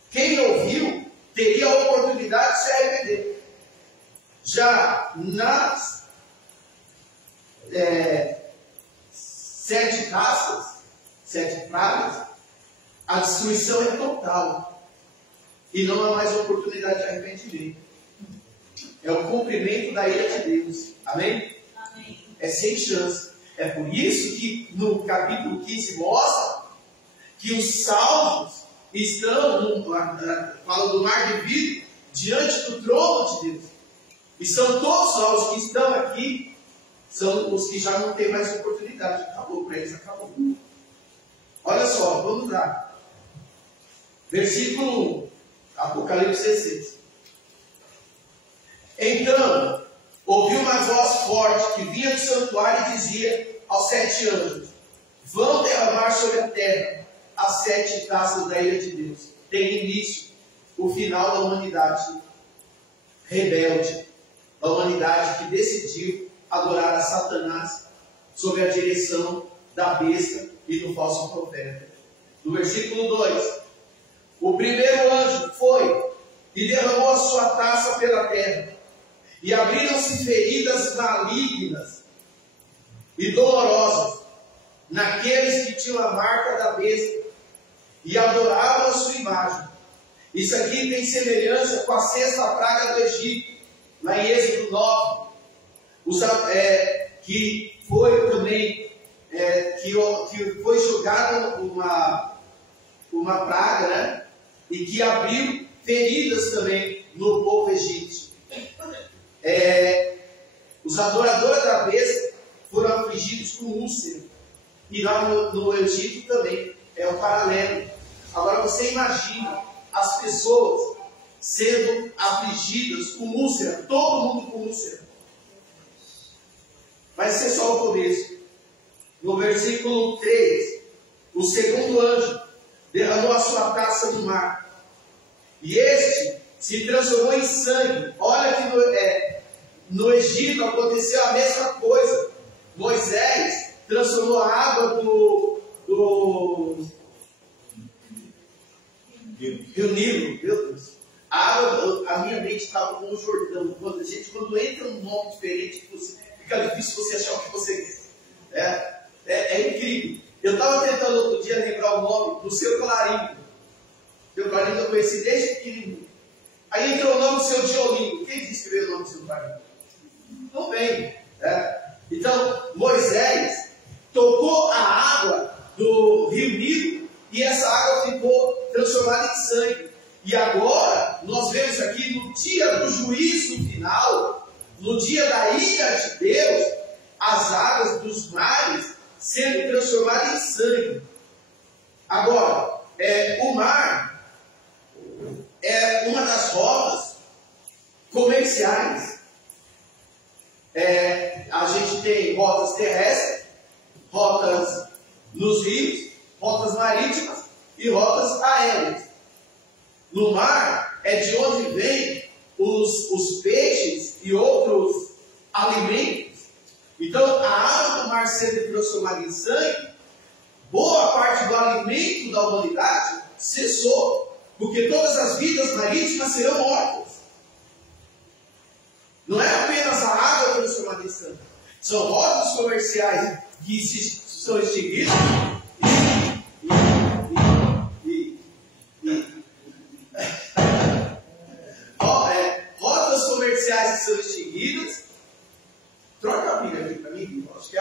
quem ouviu teria a oportunidade de se arrepender. Já nas 7 taças, 7 pragas, a destruição é total. E não há mais oportunidade de arrependimento. É o cumprimento da ira de Deus. Amém? Amém. É sem chance. É por isso que no capítulo 15 mostra que os salvos estão, fala do mar de vidro, diante do trono de Deus. E são todos os que estão aqui, são os que já não têm mais oportunidade. Acabou para eles, acabou. Olha só, vamos lá. Versículo 1, Apocalipse 16. Então, ouvi uma voz forte que vinha do santuário e dizia aos 7 anjos: vão derramar sobre a terra as 7 taças da ira de Deus. Tem início o final da humanidade rebelde, da humanidade que decidiu adorar a Satanás sob a direção da besta e do falso profeta. No versículo 2, o primeiro anjo foi e derramou a sua taça pela terra, e abriram-se feridas malignas e dolorosas naqueles que tinham a marca da besta e adoravam a sua imagem. Isso aqui tem semelhança com a 6ª praga do Egito, lá em Êxodo 9, que foi também que foi jogada uma praga, né? E que abriu feridas também no povo egípcio. Os adoradores da besta foram afligidos com úlcera. E lá no Egito também é o paralelo. Agora você imagina as pessoas sendo afligidas com úlcera, todo mundo com úlcera. Vai ser só o começo. No versículo 3, o segundo anjo derramou a sua taça no mar, e este se transformou em sangue. Olha que no Egito aconteceu a mesma coisa. Moisés transformou a água do Rio Nilo, meu Deus. A minha mente estava com o Jordão. Quando entra um nome diferente, fica difícil você achar o que você quer. É incrível. Eu estava tentando outro dia lembrar o nome do seu Clarindo. Seu Clarindo eu conheci desde pequenininho. Aí entrou o nome do seu Diolinho. Quem escreveu o nome do seu Clarindo? Não vem. Então, Moisés tocou a água do Rio Nilo e essa água ficou transformada em sangue. E agora, nós vemos aqui no dia do juízo final, no dia da ira de Deus, as águas dos mares sendo transformadas em sangue. Agora, o mar é uma das rotas comerciais. A gente tem rotas terrestres, rotas nos rios, rotas marítimas e rotas aéreas. No mar é de onde vêm os peixes e outros alimentos. Então, a água do mar sendo transformada em sangue, boa parte do alimento da humanidade cessou, porque todas as vidas marítimas serão mortas. Não é apenas a água transformada em sangue, são rotas comerciais que são extinguidas rotas comerciais que são extinguidas. Troca a Bíblia aqui para mim, acho que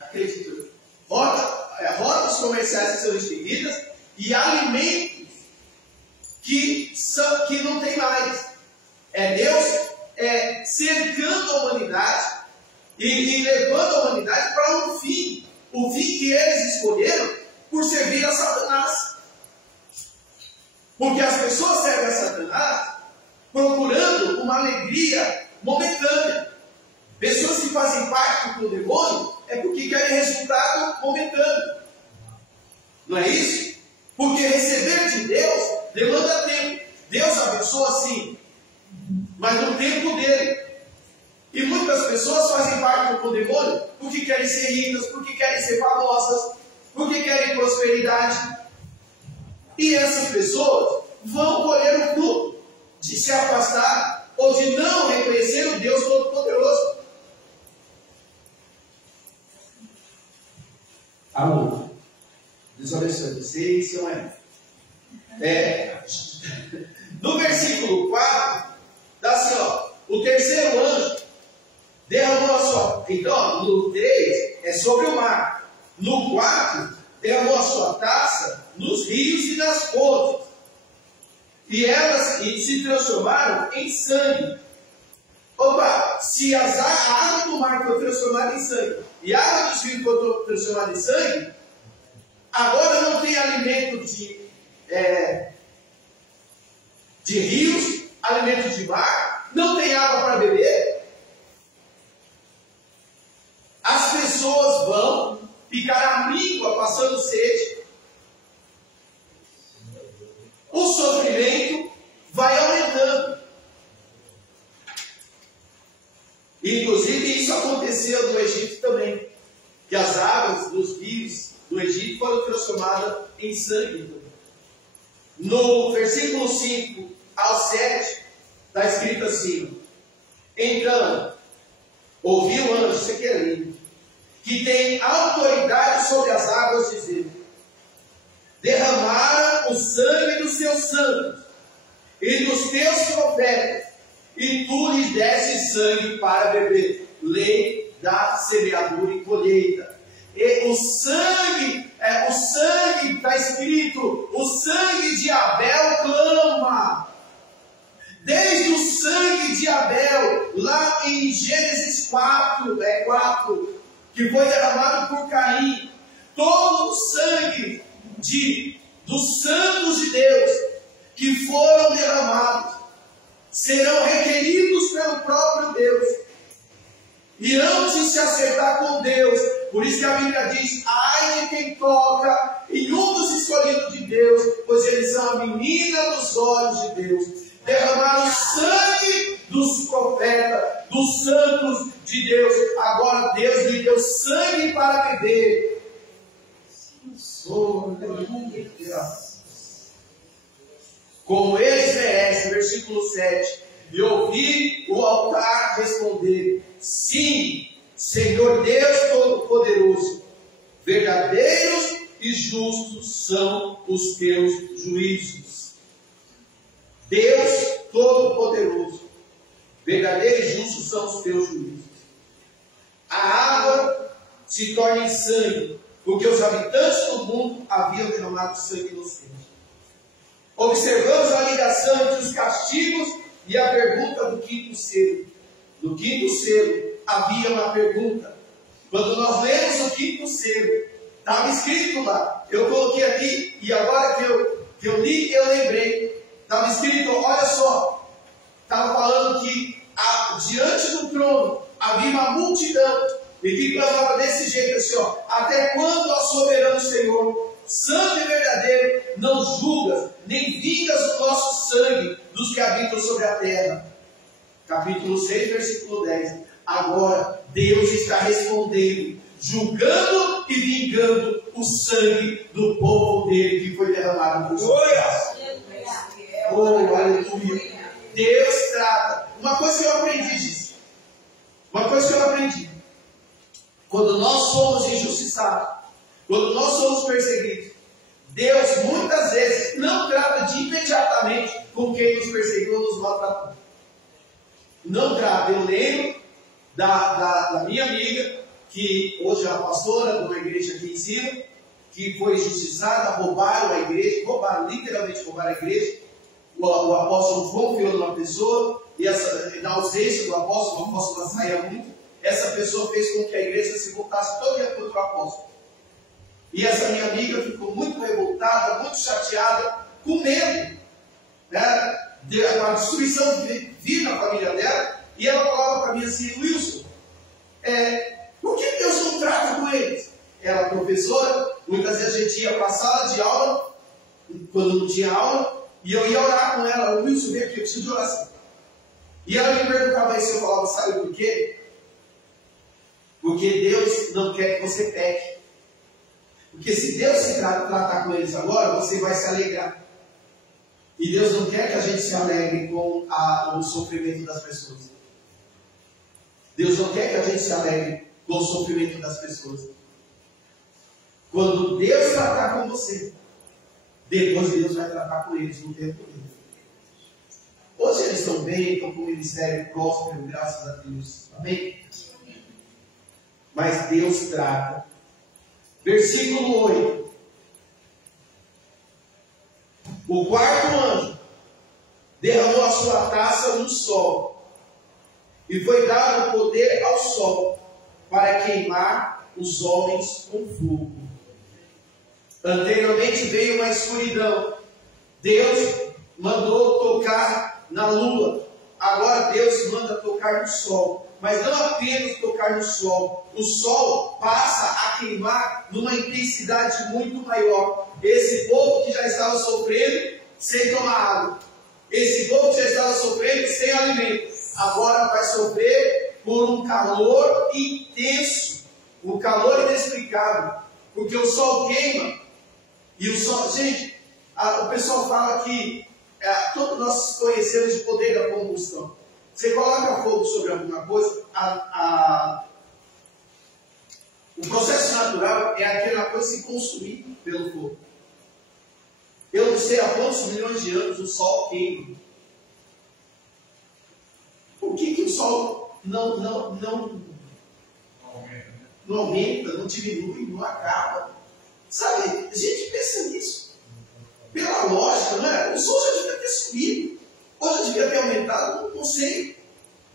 acredito. Rotas comerciais que são extinguidas e alimentos que não tem mais. Deus cercando a humanidade e levando a humanidade para um fim. O fim que eles escolheram por servir a Satanás. Porque as pessoas servem a Satanás procurando uma alegria momentânea. Pessoas que fazem parte do demônio é porque querem resultado momentâneo. Não é isso? Porque receber de Deus demanda tempo. Deus abençoa sim, mas no tempo dele. E muitas pessoas fazem parte do demônio porque querem ser ricas, porque querem ser famosas, porque querem prosperidade. E essas pessoas vão colher o fruto de se afastar ou de não reconhecer o Deus Todo-Poderoso. Alô? Deus abençoe você e seu amigo. No versículo 4, dá assim, o terceiro anjo derramou a sua... Então, no 3 é sobre o mar. No 4, derramou a sua taça nos rios e nas fontes. E elas se transformaram em sangue. Opa, se a água do mar foi transformada em sangue e a água dos rios foi transformada em sangue, agora não tem alimento de rios, alimento de mar, não tem água para beber. As pessoas vão ficar à míngua passando sede. O sofrimento vai aumentando. Inclusive isso aconteceu no Egito também, que as águas dos rios do Egito foram transformadas em sangue. No versículo 5 ao 7 está escrito assim: então ouvi o anjo, isso aqui é lindo, que tem autoridade sobre as águas, dizendo: derramaram o sangue dos seus santos e dos teus profetas, e tu lhes deste sangue para beber. Lei da semeadura e colheita. E o sangue, está escrito, o sangue de Abel clama. Desde o sangue de Abel, lá em Gênesis 4, que foi derramado por Caim, todo o sangue dos santos de Deus que foram derramados serão requeridos pelo próprio Deus. E antes de se acertar com Deus, por isso que a Bíblia diz: ai de quem toca em um dos escolhidos de Deus, pois eles são a menina dos olhos de Deus. Derramaram o sangue dos profetas, dos santos de Deus. Agora Deus lhe deu sangue para beber. Oh, aleluia. Como eles merecem, versículo 7. E ouvi o altar responder: sim, Senhor Deus Todo-Poderoso, verdadeiros e justos são os teus juízos. Deus Todo-Poderoso, verdadeiros e justos são os teus juízos. A água se torna em sangue, porque os habitantes do mundo haviam derramado sangue inocente. Observamos a ligação entre os castigos e a pergunta do quinto selo. No quinto selo havia uma pergunta. Quando nós lemos o quinto selo, estava escrito lá. Eu coloquei aqui e agora que eu li, eu lembrei. Estava escrito, olha só, estava falando que diante do trono havia uma multidão e que clamava desse jeito assim, ó: até quando, ó soberano Senhor, santo e verdadeiro, não julgas, nem vingas o nosso sangue dos que habitam sobre a terra? Capítulo 6, versículo 10. Agora Deus está respondendo, julgando e vingando o sangue do povo dele que foi derramado por nós. Oh, aleluia. Deus trata. Uma coisa que eu aprendi, disso. Uma coisa que eu aprendi. Quando nós somos injustiçados, quando nós somos perseguidos, Deus muitas vezes não trata de imediatamente com quem nos perseguiu ou nos maltratou. Não trata. Eu lembro da minha amiga, que hoje é a pastora de uma igreja aqui em cima, que foi injustiçada, roubaram a igreja, literalmente roubaram a igreja. O apóstolo confiou numa pessoa, e na ausência do apóstolo, o apóstolo saía muito, essa pessoa fez com que a igreja se voltasse toda contra o apóstolo. E essa minha amiga ficou muito revoltada, muito chateada, com medo, né, de uma destruição vir na família dela, e ela falava para mim assim: Wilson, por que Deus não trata com eles? Ela, professora, muitas vezes a gente ia para a sala de aula, quando não tinha aula, e eu ia orar com ela: Wilson, vem aqui, eu preciso de oração. E ela me perguntava isso, eu falava: sabe por quê? Porque Deus não quer que você peque. Porque se Deus se tratar com eles agora, você vai se alegrar. E Deus não quer que a gente se alegre com o sofrimento das pessoas. Deus não quer que a gente se alegre com o sofrimento das pessoas. Quando Deus tratar com você, depois Deus vai tratar com eles no tempo dele. Hoje eles estão bem, estão com o ministério próspero, graças a Deus. Amém? Mas Deus trata. Versículo 8. O quarto anjo derramou a sua taça no sol, e foi dado poder ao sol para queimar os homens com fogo. Anteriormente veio uma escuridão. Deus mandou tocar na lua. Agora Deus manda tocar no sol. Mas não apenas tocar no sol. O sol passa a queimar numa intensidade muito maior. Esse povo que já estava sofrendo sem tomar água, esse povo que já estava sofrendo sem alimento, agora vai sofrer por um calor intenso, um calor inexplicável, porque o sol queima. E o sol, gente, o pessoal fala que todos nós conhecemos o poder da combustão. Você coloca fogo sobre alguma coisa, o processo natural é aquela coisa se consumir pelo fogo. Eu não sei há quantos milhões de anos o sol queima. Por que o sol não não aumenta, não diminui, não acaba. Sabe, a gente pensa nisso. Pela lógica, não é? O sol já devia ter subido, ou já devia ter aumentado, não sei.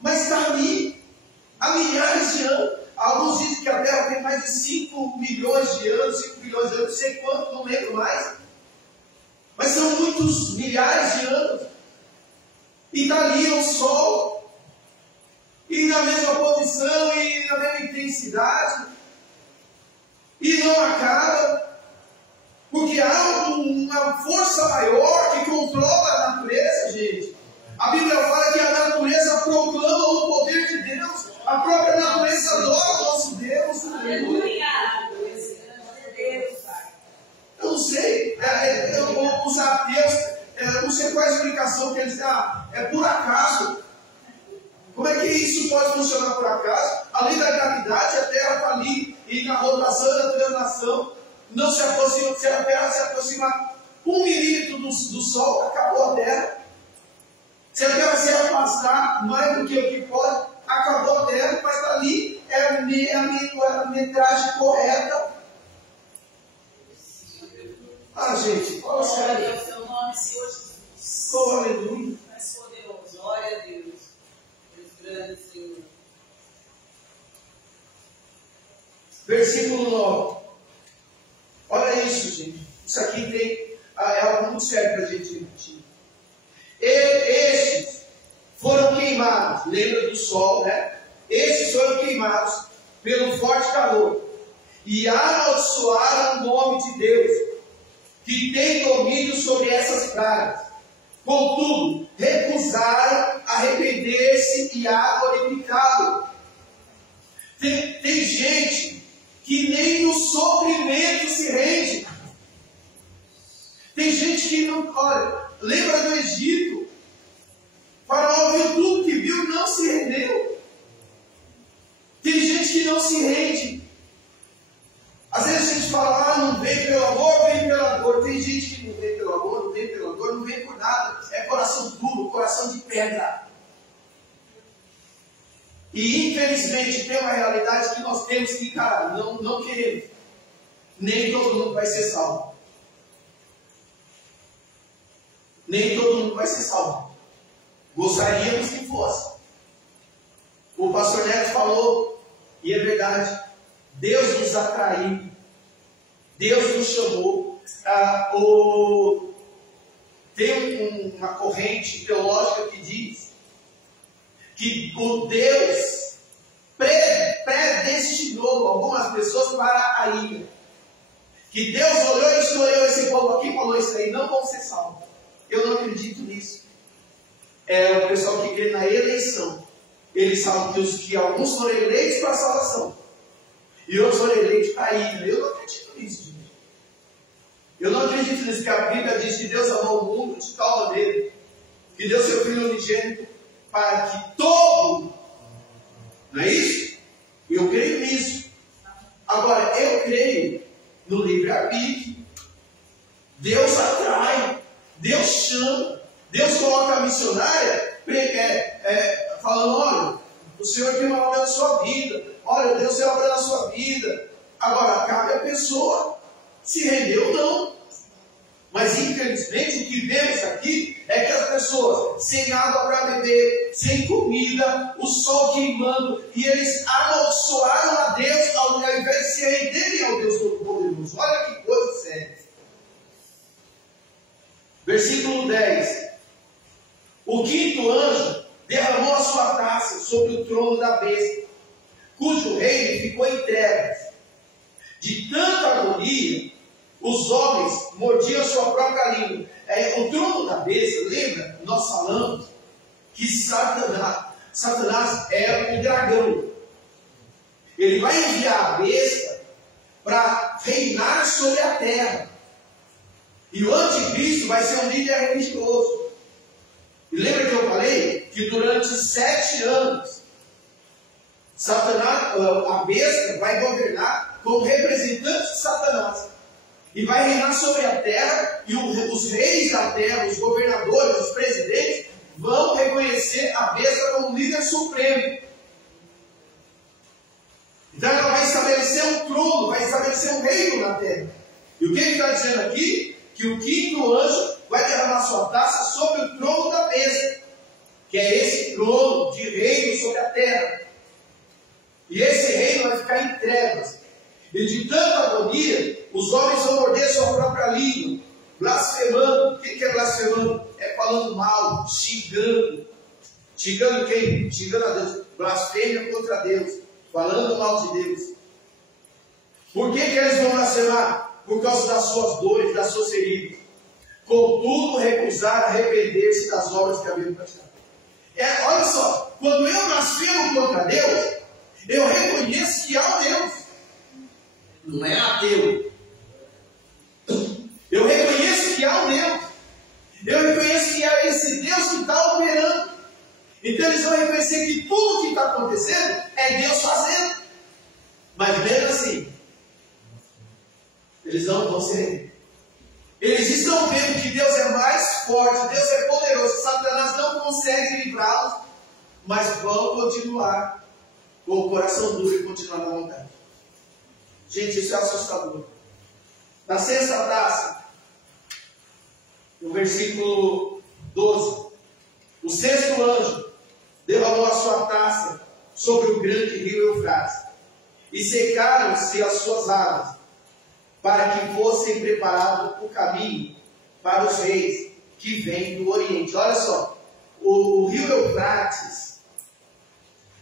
Mas está ali, há milhares de anos. Alguns dizem que a Terra tem mais de 5 milhões de anos, 5 bilhões de anos, não sei quanto, não lembro mais. Mas são muitos milhares de anos. E está ali o Sol, e na mesma posição, e na mesma intensidade, e não acaba, porque há uma força maior que controla a natureza, gente. A Bíblia fala que a natureza proclama o poder de Deus, a própria natureza adora o nosso Deus. Aleluia! Eu não sei, os ateus, não sei qual é a explicação que eles dão, é por acaso. Como é que isso pode funcionar por acaso? Além da gravidade, a Terra está ali, e na rotação e na translação, não se aproxima, se a Terra se aproximar 1 milímetro do Sol, acabou a Terra. Se a Terra se afastar mais do que o que pode, acabou a Terra, mas está ali, é a metragem correta. Ah, gente, fala sério. Glória ao seu nome, Senhor Jesus. Oh, aleluia. Mais poderoso. Glória a Deus. Deus grande, Senhor. Versículo 9. Olha isso, gente. Isso aqui é algo muito sério para a gente repetir. Estes foram queimados. Lembra do sol, né? Estes foram queimados pelo forte calor. E amaldiçoaram o nome de Deus, que tem domínio sobre essas pragas. Contudo, recusaram arrepender-se e a glorificá-lo. Tem gente que nem no sofrimento se rende. Tem gente que não... Olha, lembra do Egito? O faraó viu tudo que viu e não se rendeu. Tem gente que não se rende. Às vezes a gente fala, não vem pelo amor, vem pela dor. Tem gente que não vem pelo amor, não vem pela dor, não vem por nada. É coração duro, coração de pedra. E infelizmente tem uma realidade que nós temos que encarar. Não queremos. Nem todo mundo vai ser salvo. Nem todo mundo vai ser salvo. Gostaríamos que fosse. O pastor Neto falou, e é verdade, Deus nos atraiu, Deus nos chamou. Tem uma corrente teológica que diz que o Deus predestinou algumas pessoas para a ira. Que Deus olhou e escolheu esse povo aqui e falou: isso aí não vão ser salvos. Eu não acredito nisso. É o pessoal que crê na eleição. Eles sabem que alguns foram eleitos para a salvação e outros foram eleitos para a ira. Eu não acredito nisso, gente. Eu não acredito nisso, que a Bíblia diz que Deus amou o mundo de tal maneira que deu seu Filho unigênito para que todo, não é isso? Eu creio nisso. Agora, eu creio no livre-arbítrio. Deus atrai, Deus chama, Deus coloca a missionária falando: olha, o Senhor tem uma obra na sua vida, olha, Deus tem uma obra na sua vida. Agora, cabe a pessoa se render ou não. Mas infelizmente o que vemos aqui é que as pessoas sem água para beber, sem comida, o sol queimando, e eles amaldiçoaram a Deus ao invés de se renderem ao Deus Todo-Poderoso. Olha que coisa séria. Versículo 10. O quinto anjo derramou a sua taça sobre o trono da besta, cujo reino ficou em trevas. De tanta agonia, os homens mordiam sua própria língua. O trono da besta, lembra? Nós falamos que Satanás é o dragão. Ele vai enviar a besta para reinar sobre a terra. E o anticristo vai ser um líder religioso. E lembra que eu falei que durante 7 anos Satanás, a besta vai governar como representante de Satanás. E vai reinar sobre a terra, e os reis da terra, os governadores, os presidentes, vão reconhecer a besta como líder supremo. Então ela vai estabelecer um trono, vai estabelecer um reino na terra. E o que ele está dizendo aqui? Que o quinto anjo vai derramar sua taça sobre o trono da besta, que é esse trono de reino sobre a terra. E esse reino vai ficar em trevas. E de tanta agonia, os homens vão morder sua própria língua, blasfemando. O que é blasfemando? É falando mal, xingando. Xingando quem? Xingando a Deus. Blasfêmia contra Deus, falando mal de Deus. Por que eles vão blasfemar? Por causa das suas dores, das suas feridas. Contudo, recusar arrepender-se das obras que haviam praticado. Olha só, quando eu blasfemo contra Deus, eu reconheço que há um Deus. Não é ateu. Eu reconheço que há um Deus. Eu reconheço que é esse Deus que está operando. Então eles vão reconhecer que tudo que está acontecendo é Deus fazendo. Mas mesmo assim, eles não vão ser. Eles estão vendo que Deus é mais forte, Deus é poderoso, Satanás não consegue livrá-los, mas vão continuar com o coração duro e continuar na vontade. Gente, isso é assustador. Na sexta taça, no versículo 12, o sexto anjo derramou a sua taça sobre o grande rio Eufrates, e secaram-se as suas águas, para que fossem preparados o caminho para os reis que vêm do Oriente. Olha só, o rio Eufrates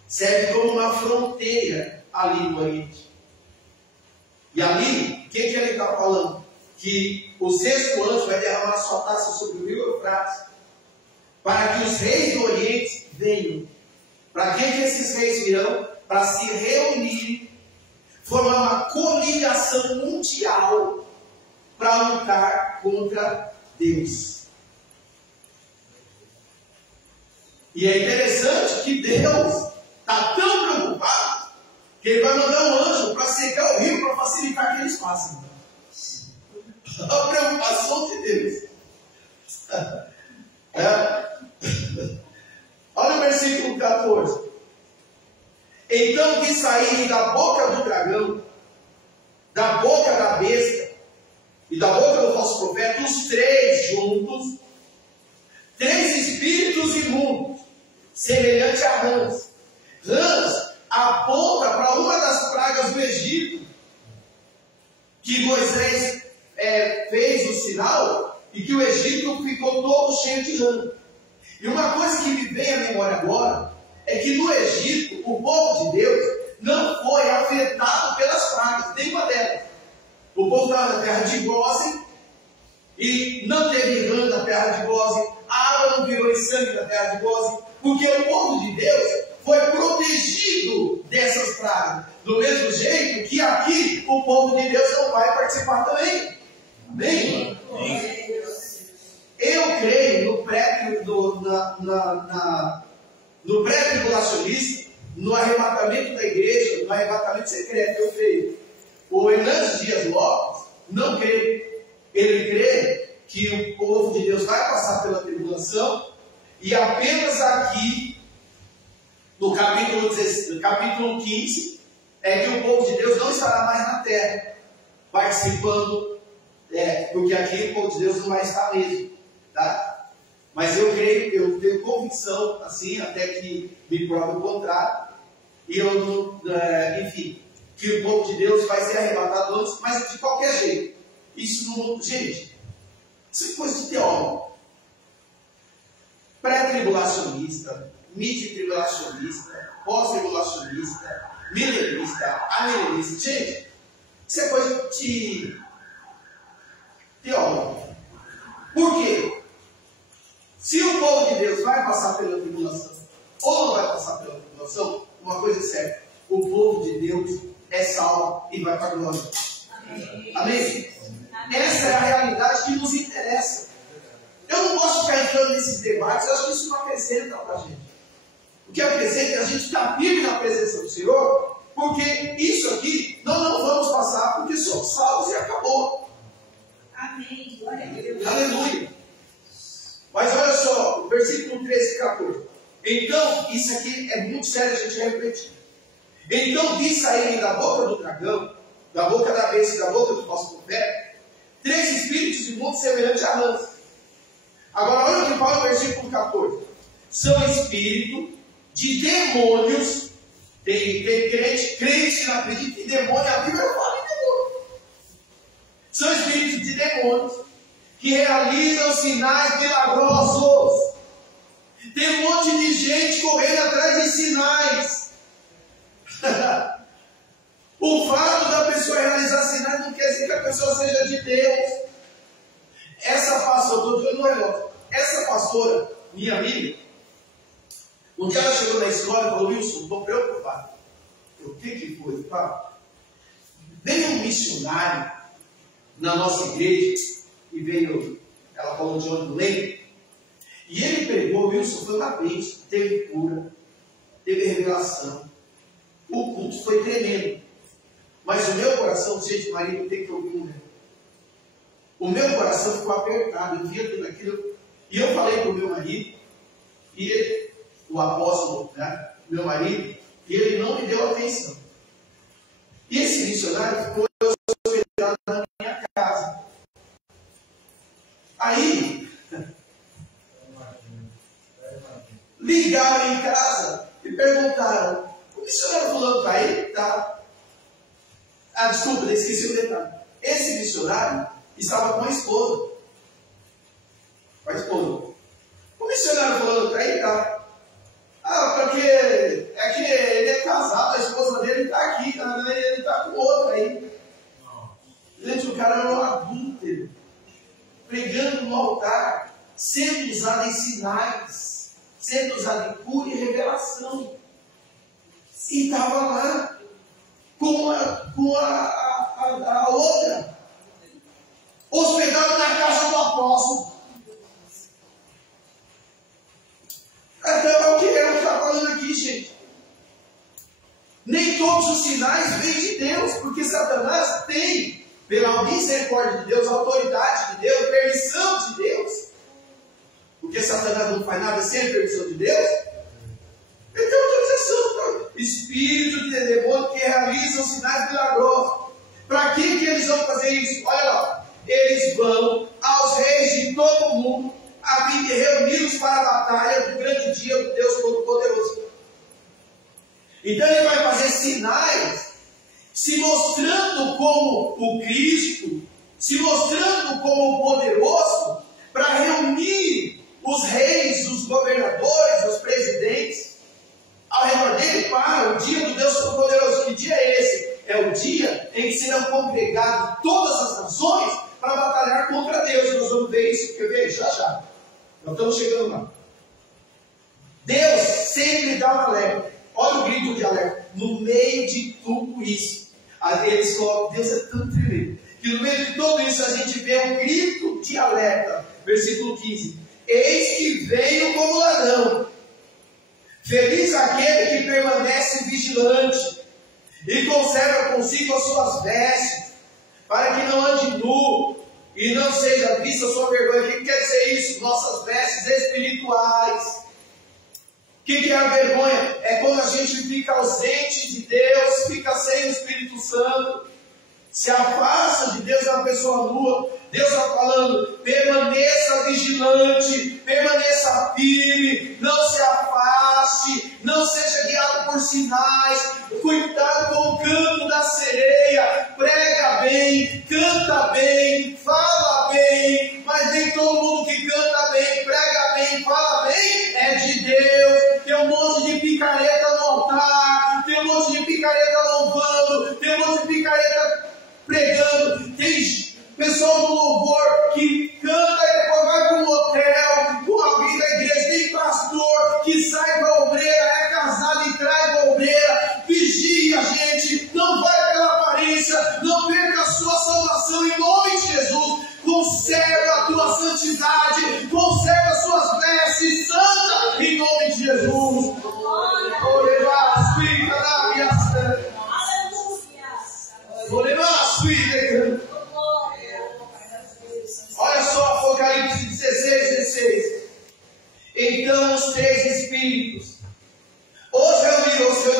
serve como uma fronteira ali no Oriente. E ali, o que ele está falando? Que o sexto anjo vai derramar sua taça sobre o rio Eufrates, para que os reis do Oriente venham. Para que esses reis virão? Para se reunirem, formar uma coligação mundial para lutar contra Deus. E é interessante que Deus está tão preocupado que Ele vai mandar um anjo para secar o rio, para facilitar que eles passem. A preocupação de Deus. Olha o versículo 14. Então que saírem da boca do dragão, da boca da besta e da boca do falso profeta, os três juntos, três espíritos imundos, semelhante a rãs. Rãs aponta para uma das pragas do Egito, que Moisés fez o sinal, e que o Egito ficou todo cheio de rã. E uma coisa que me vem à memória agora, é que no Egito, o povo de Deus não foi afetado pelas pragas, nenhuma delas. O povo estava na terra de Gósen, e não teve rã na terra de Gósen, a água não virou em sangue na terra de Gósen, porque o povo de Deus foi protegido dessas pragas. Do mesmo jeito que aqui, o povo de Deus não vai participar também. Amém? Amém. Eu creio no pré-tribulacionista, no arrebatamento da igreja, no arrebatamento secreto. Eu creio. O Hernandes Dias Lopes não crê. Ele crê que o povo de Deus vai passar pela tribulação, e apenas aqui, no capítulo 15, é que o povo de Deus não estará mais na terra, participando, porque aqui o povo de Deus não vai estar mesmo. Tá? Mas eu creio, eu tenho convicção, assim, até que me prove o contrário, e eu não, enfim, que o povo de Deus vai ser arrebatado antes, mas de qualquer jeito. Isso não, gente, isso é coisa de teólogo. Pré-tribulacionista, mid-tribulacionista, pós-tribulacionista, milenista, amilenista, gente, isso é coisa de teólogo. Por quê? Se o povo de Deus vai passar pela tribulação ou não vai passar pela tribulação, uma coisa é certa: o povo de Deus é salvo e vai para a glória. Amém? Amém? Essa é a realidade que nos interessa. Eu não posso ficar entrando nesses debates, eu acho que isso não acrescenta para a gente. O que acrescenta é a gente estar firme na presença do Senhor, porque isso aqui nós não vamos passar, porque somos salvos e acabou. Amém. Glória a Deus. Aleluia. Mas olha só, o versículo 13 e 14. Então, isso aqui é muito sério a gente refletir. Então vi saírem da boca do dragão, da boca da besta e da boca do falso profeta, 3 espíritos imundos semelhantes a rãs. Agora olha o que fala no versículo 14. São espíritos de demônios. Tem crente que não acredita em demônio, a Bíblia fala em demônio. São espíritos de demônios que realizam sinais milagrosos. Tem um monte de gente correndo atrás de sinais. O fato da pessoa realizar sinais não quer dizer que a pessoa seja de Deus. Essa pastora, minha amiga, um dia ela chegou na escola e falou: Wilson, estou preocupado. O que foi? Veio um missionário na nossa igreja, e veio, ela falou de onde lembra, e ele pregou, Wilson, foi uma bênção, teve cura, teve revelação, o culto foi tremendo, mas o meu coração, gente, marido, tem que ouvir mulher. O meu coração ficou apertado, eu via tudo aquilo, e eu falei para o meu marido, e ele, o apóstolo, né, meu marido, e ele não me deu atenção. E esse missionário ficou hospedado na minha casa. Aí, ligaram em casa e perguntaram: o missionário fulano está aí? Tá. Ah, desculpa, esqueci o detalhe. Esse missionário estava com a esposa. Com a esposa. O missionário fulano está aí? Tá. Ah, porque é que ele é casado, a esposa dele está aqui, ele está com outra aí. Gente, o cara era um adúltero, pregando no altar, sendo usado em sinais, sendo usado em cura e revelação. E estava lá com a outra, hospedado na casa do apóstolo. Então, o que eu estou falando aqui, gente? Nem todos os sinais vêm de Deus, porque Satanás tem, pela misericórdia de Deus, autoridade de Deus, permissão de Deus. Porque Satanás não faz nada sem a permissão de Deus. Ele tem autorização. Espírito de demônio que realizam sinais milagrosos. Para que eles vão fazer isso? Olha lá. Eles vão aos reis de todo o mundo, a fim de reuni-los para a batalha do grande dia do Deus Todo-Poderoso. Então ele vai fazer sinais, se mostrando como o Cristo, se mostrando como o poderoso, para reunir os reis, os governadores, os presidentes, ao redor dele, para o dia do Deus Todo-Poderoso. Que dia é esse? É o dia em que serão congregadas todas as nações para batalhar contra Deus. Nós vamos ver isso, quer ver? Já. Nós estamos chegando lá. Deus sempre dá um alerta. Olha o grito de alerta. No meio de tudo isso, eles colocam: Deus é tão tremendo, que no meio de tudo isso a gente vê um grito de alerta. Versículo 15: eis que venho como ladrão. Feliz aquele que permanece vigilante e conserva consigo as suas vestes, para que não ande nu e não seja vista a sua vergonha. O que quer dizer isso? Nossas vestes espirituais. O que é a vergonha? É quando a gente fica ausente de Deus, fica sem o Espírito Santo, se afasta de Deus, é uma pessoa nua. Deus está falando: permaneça vigilante, permaneça firme, não se afaste, não seja guiado por sinais, cuidado com o canto da sereia, prega bem, canta bem, fala bem, mas nem todo mundo que canta bem, prega bem, fala bem, é de Deus. Tem um monte de picareta no altar, tem um monte de picareta louvando, tem um monte de picareta pregando, tem pessoal do louvor que canta e depois vai para um hotel com alguém da igreja, tem pastor que sai para a obreira, é casado e trai para a obreira. Vigia, gente, não vai pela aparência, não perca a sua salvação em nome de Jesus. Conserva a tua santidade, conserva as suas vestes santas em nome de Jesus. Olha só, Apocalipse 16. Então os 3 espíritos os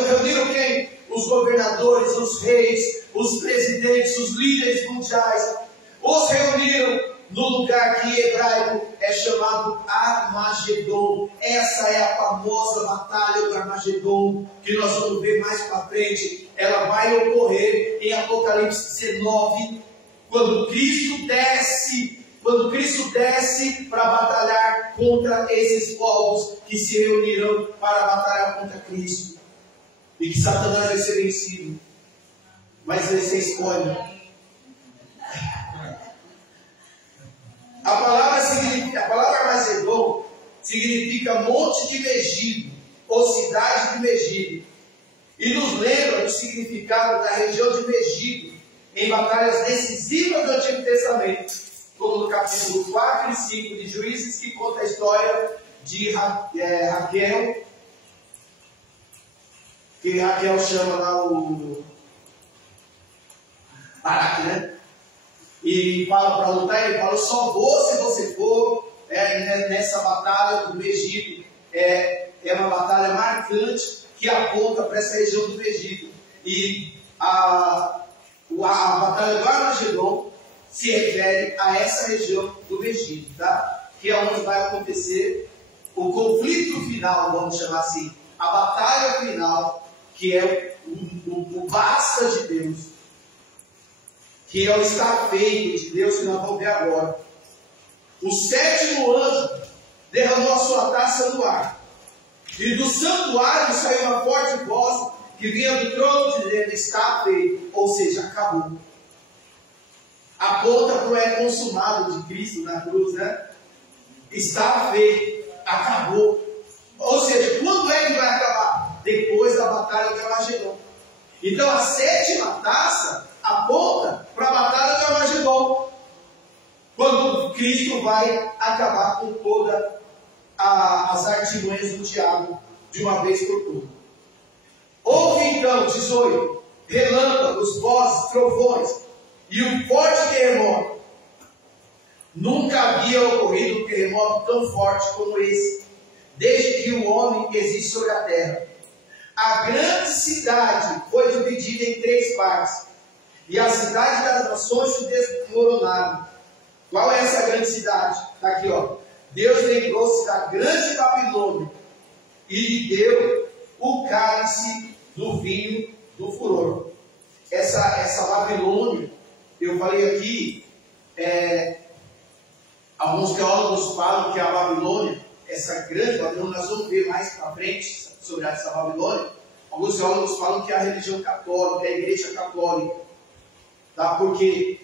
reuniram quem? os governadores, os reis, os presidentes, os líderes mundiais, os reuniram no lugar que em hebraico é chamado Armagedon. Essa é a famosa batalha do Armagedon, que nós vamos ver mais para frente. Ela vai ocorrer em Apocalipse 19, quando Cristo desce para batalhar contra esses povos que se reunirão para batalhar contra Cristo. E que Satanás vai ser vencido. Mas vai ser spoiler. A palavra Armagedon significa monte de Megido, ou cidade de Megido. E nos lembra do significado da região de Megido em batalhas decisivas do Antigo Testamento, como no capítulo 4 e 5 de Juízes, que conta a história de Raquel, que Raquel chama lá o Baraque, né? E fala para lutar, ele fala: eu só vou se você for nessa batalha do Megido. É uma batalha marcante que aponta para essa região do Megido. E a batalha do Armagedon se refere a essa região do Megido, tá? Que é onde vai acontecer o conflito final, vamos chamar assim, a batalha final, que é o basta de Deus, que é o está feito de Deus, que nós vamos ver agora. O sétimo anjo derramou a sua taça no ar, e do santuário saiu uma forte voz que vinha do trono dizendo: está feito, ou seja, acabou. Aponta para o é consumado de Cristo na cruz, né? Está feito, acabou. Ou seja, quando é que vai acabar? Depois da batalha de Armagedon. Então a sétima taça aponta para a batalha de Armagedon, quando Cristo vai acabar com todas as artimanhas do diabo de uma vez por todas. Houve então, 18, relâmpagos, vozes, trovões e um forte terremoto. Nunca havia ocorrido um terremoto tão forte como esse, desde que o homem existe sobre a terra. A grande cidade foi dividida em 3 partes, e a cidade das nações se desmoronaram. Qual é essa grande cidade? Está aqui, ó. Deus lembrou-se da grande Babilônia e lhe deu o cálice do vinho do furor. Essa Babilônia, eu falei aqui, alguns teólogos falam que a Babilônia, essa grande Babilônia, nós vamos ver mais para frente sobre essa Babilônia. Alguns teólogos falam que é a religião católica, é a igreja católica, tá? Porque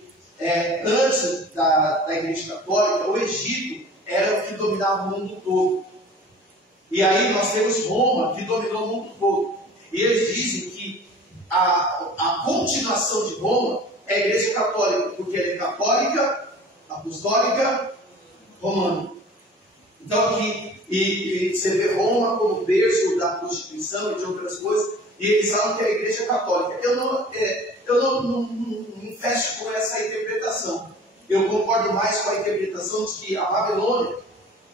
antes da igreja católica, o Egito era o que dominava o mundo todo. E aí nós temos Roma, que dominou o mundo todo. E eles dizem que a continuação de Roma é a igreja católica, porque ela é católica, apostólica, romana. Então e você vê Roma como berço da Constituição e de outras coisas, e eles falam que é a igreja católica. Eu não me fecho com essa interpretação. Eu concordo mais com a interpretação de que a Babilônia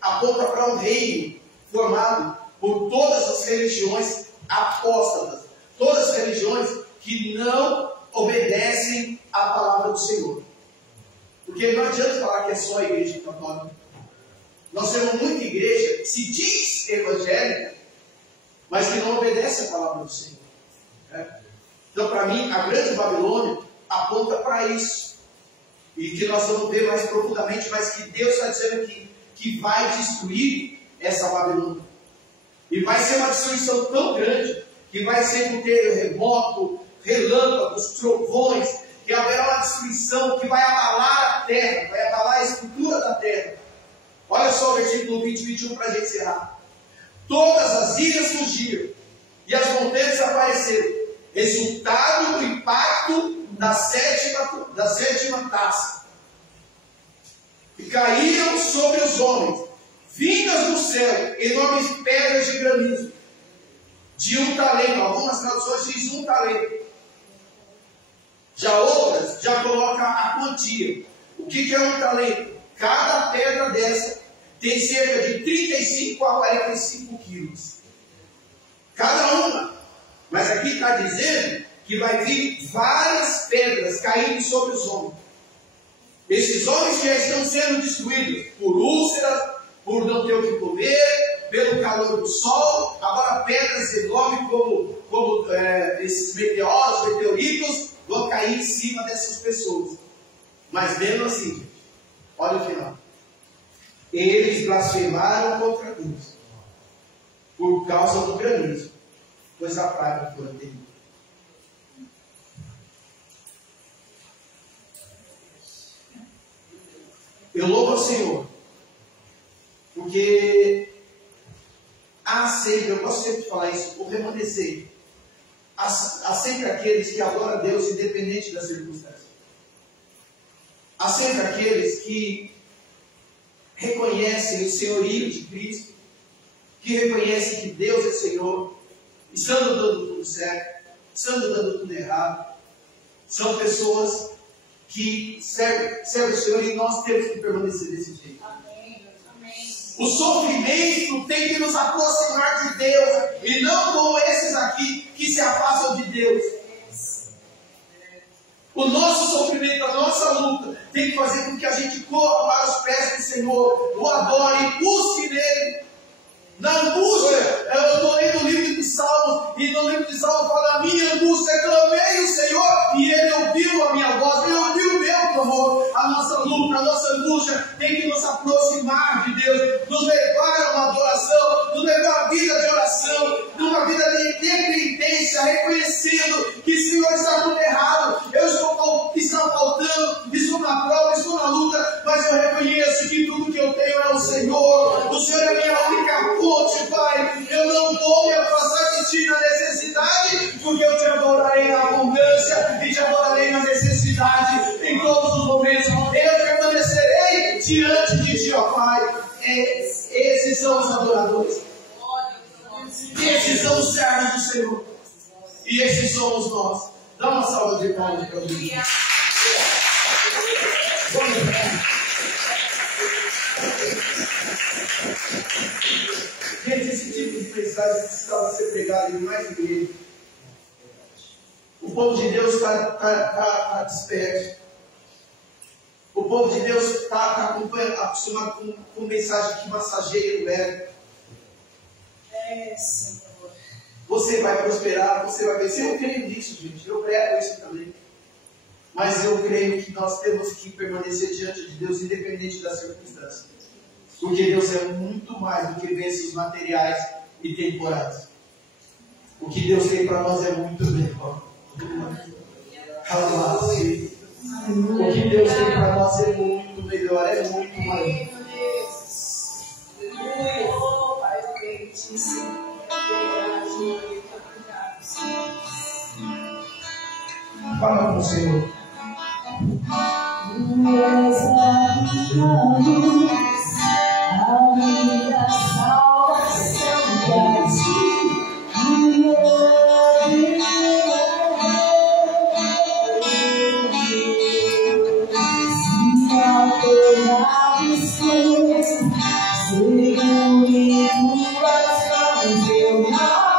aponta para um reino formado por todas as religiões apóstatas, todas as religiões que não obedecem à palavra do Senhor. Porque não adianta falar que é só a igreja católica. Nós temos muita igreja que se diz evangélica, mas que não obedece à palavra do Senhor. Então, para mim, a grande Babilônia aponta para isso. E que nós vamos ver mais profundamente, mas que Deus está dizendo que vai destruir essa Babilônia. E vai ser uma destruição tão grande, que vai ser com terremoto, relâmpagos, trovões, que haverá uma destruição que vai abalar a terra, vai abalar a estrutura da terra. Olha só o versículo 20 e 21 para a gente encerrar. Todas as ilhas fugiram e as montanhas desapareceram, resultado do impacto da sétima taça. E caíram sobre os homens, vindas do céu, enormes pedras de granizo, de 1 talento. Algumas traduções dizem 1 talento. Já outras já colocam a quantia. O que é 1 talento? Cada pedra dessa tem cerca de 35 a 45 quilos. Cada uma. Mas aqui está dizendo que vai vir várias pedras caindo sobre os homens. Esses homens que já estão sendo destruídos por úlceras, por não ter o que comer, pelo calor do sol. Agora pedras enormes como esses meteoritos vão cair em cima dessas pessoas. Mas mesmo assim, olha o final. Eles blasfemaram contra Deus por causa do granizo, pois a praga foi terrível. Eu louvo ao Senhor, porque há sempre, eu gosto sempre de falar isso, o remanescer. Há sempre aqueles que adoram a Deus independente das circunstâncias. Há sempre aqueles que reconhecem o senhorio de Cristo, que reconhecem que Deus é Senhor, estando dando tudo certo, estando dando tudo errado. São pessoas que servem o Senhor e nós temos que permanecer desse jeito. Amém. Amém. O sofrimento tem que nos aproximar de Deus e não como esses aqui que se afastam de Deus. O nosso sofrimento, a nossa luta tem que fazer com que a gente corra para os pés do Senhor, o adore, busque nele. Na angústia, eu estou lendo o livro de Salmos, e no livro de Salmos fala: a minha angústia, clamei o Senhor, e Ele ouviu a minha voz, Ele ouviu o meu clamor. A nossa luta, a nossa angústia tem que nos aproximar de Deus, nos levar a uma adoração, nos levar a uma vida de oração, numa vida de dependência, reconhecendo que o Senhor está tudo errado, está faltando, estou na prova, estou na luta, mas eu reconheço que tudo que eu tenho é o Senhor. O Senhor é a minha única fonte, Pai. Eu não vou me afastar de Ti na necessidade, porque eu Te adorarei na abundância e Te adorarei na necessidade em todos os momentos. Eu permanecerei diante de Ti, ó Pai. Esses são os adoradores. Esses são os servos do Senhor. E esses somos nós. Dá uma salva de palmas para Jesus. Gente, esse tipo de mensagem precisava ser pregado em mais igreja. O povo de Deus está disperso. O povo de Deus está acostumado com mensagem que massageia o ego. Senhor. Você vai prosperar, você vai vencer. Eu creio nisso, gente. Eu prego isso também. Mas eu creio que nós temos que permanecer diante de Deus, independente das circunstâncias. Porque Deus é muito mais do que bênçãos materiais e temporais. O que Deus tem para nós é muito melhor. O que Deus tem para nós é muito melhor, é muito maior. Pai, eu creio, Senhor. Fala com o Senhor. A minha salvação pra Ti, se alterado ser, seguro em Tuas mãos eu nada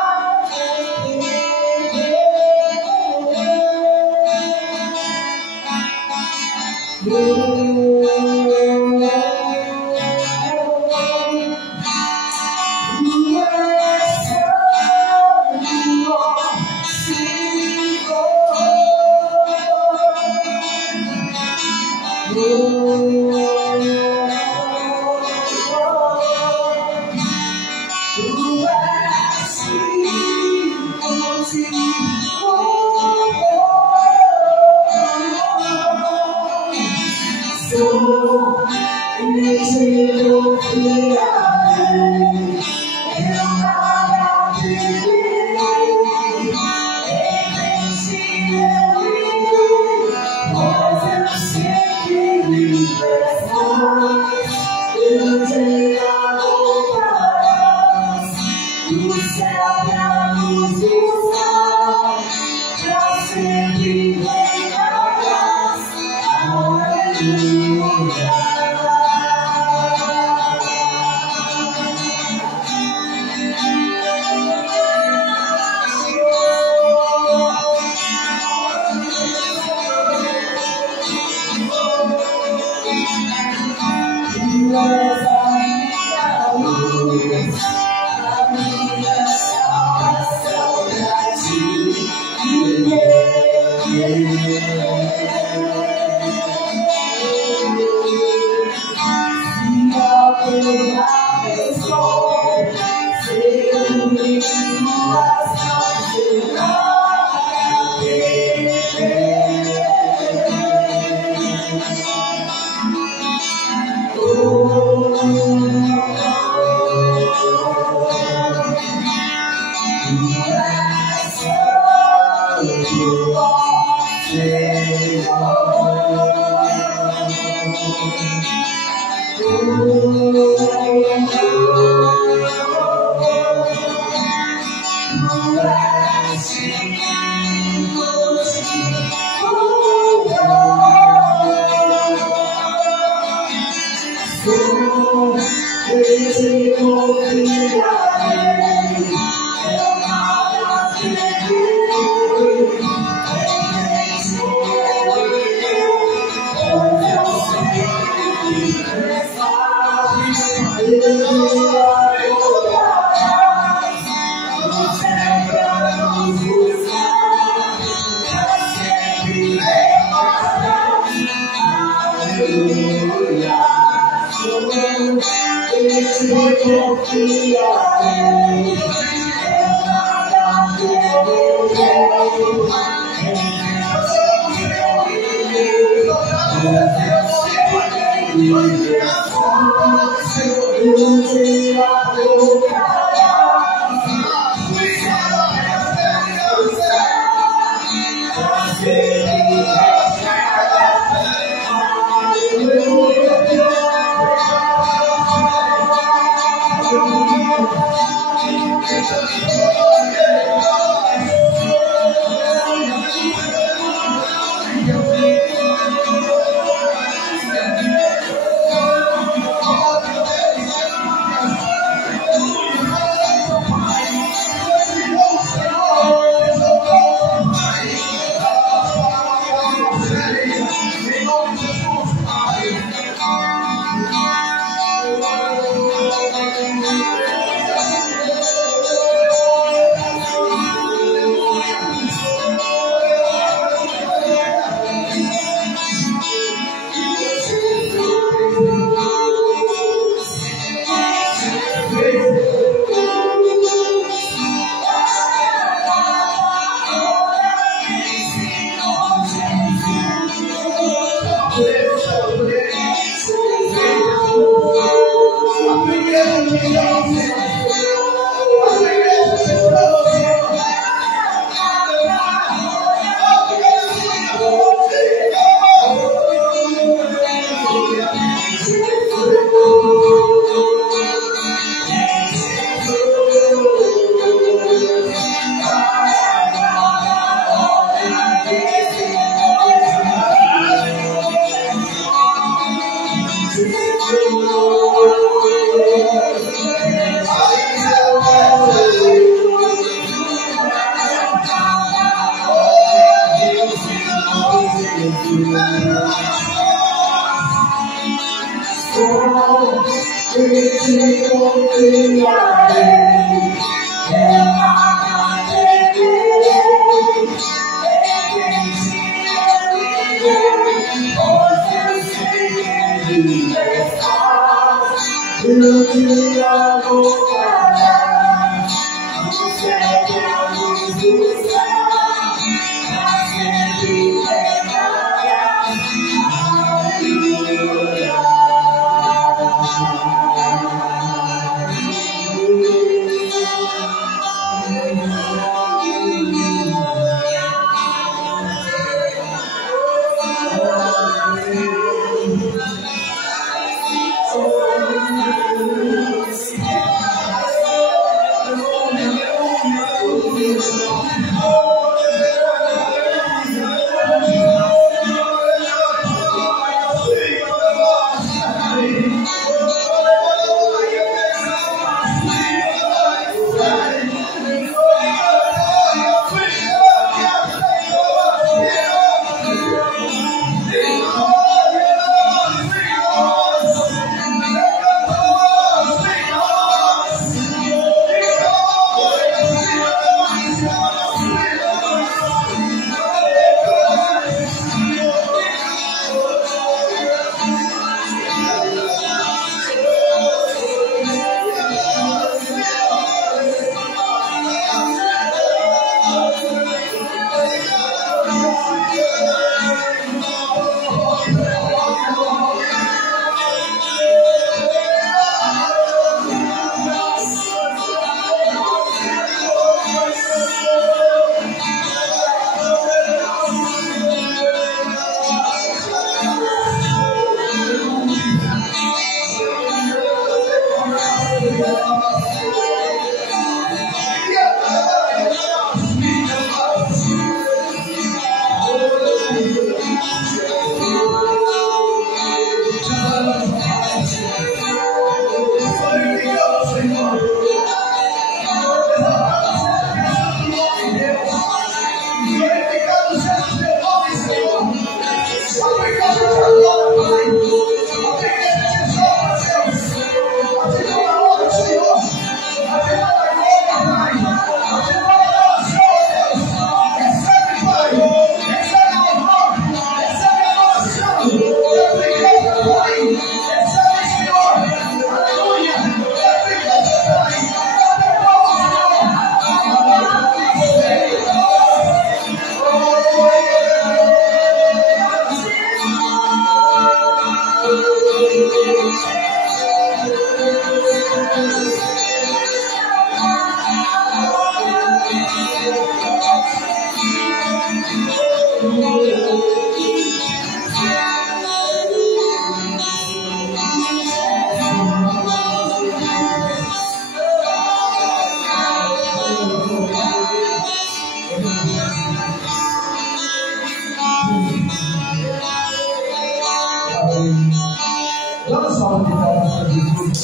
Dá uma salva de palmas para Jesus.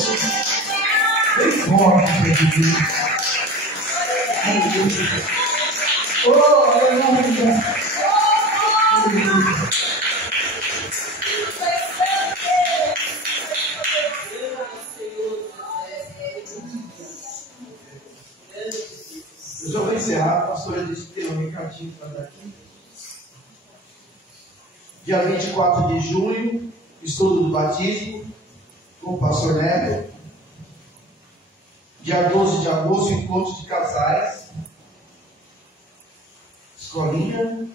Bem forte para Jesus. Oh, aleluia. Eu já vou encerrar. A pastora disse que tem um recadinho para dar aqui. Dia 24 de junho, estudo do batismo com o pastor Neto. Dia 12 de agosto, encontro de casais. Escolinha.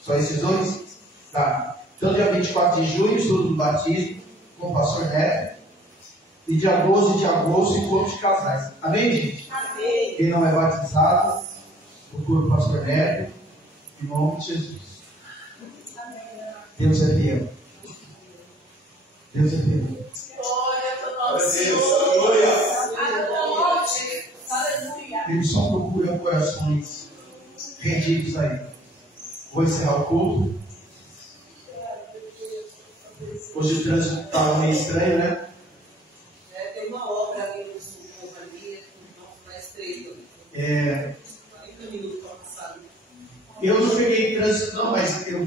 Só esses dois? Tá. Então, dia 24 de junho, estudo do batismo com o pastor Neto. E dia 12 de agosto, encontro de casais. Amém, gente? Amém. Quem não é batizado, procura o pastor Neto. Em nome de Jesus. Deus é fiel. Deus é fiel. Glória ao nosso Deus, Senhor. aleluia. Aleluia. Ele só procura corações rendidos a Ele. Vou encerrar o culto. Hoje o trânsito estava meio estranho, né? Tem uma obra ali no sul, ali, na estreita. 40 minutos para passar. Eu não peguei trânsito não, mas eu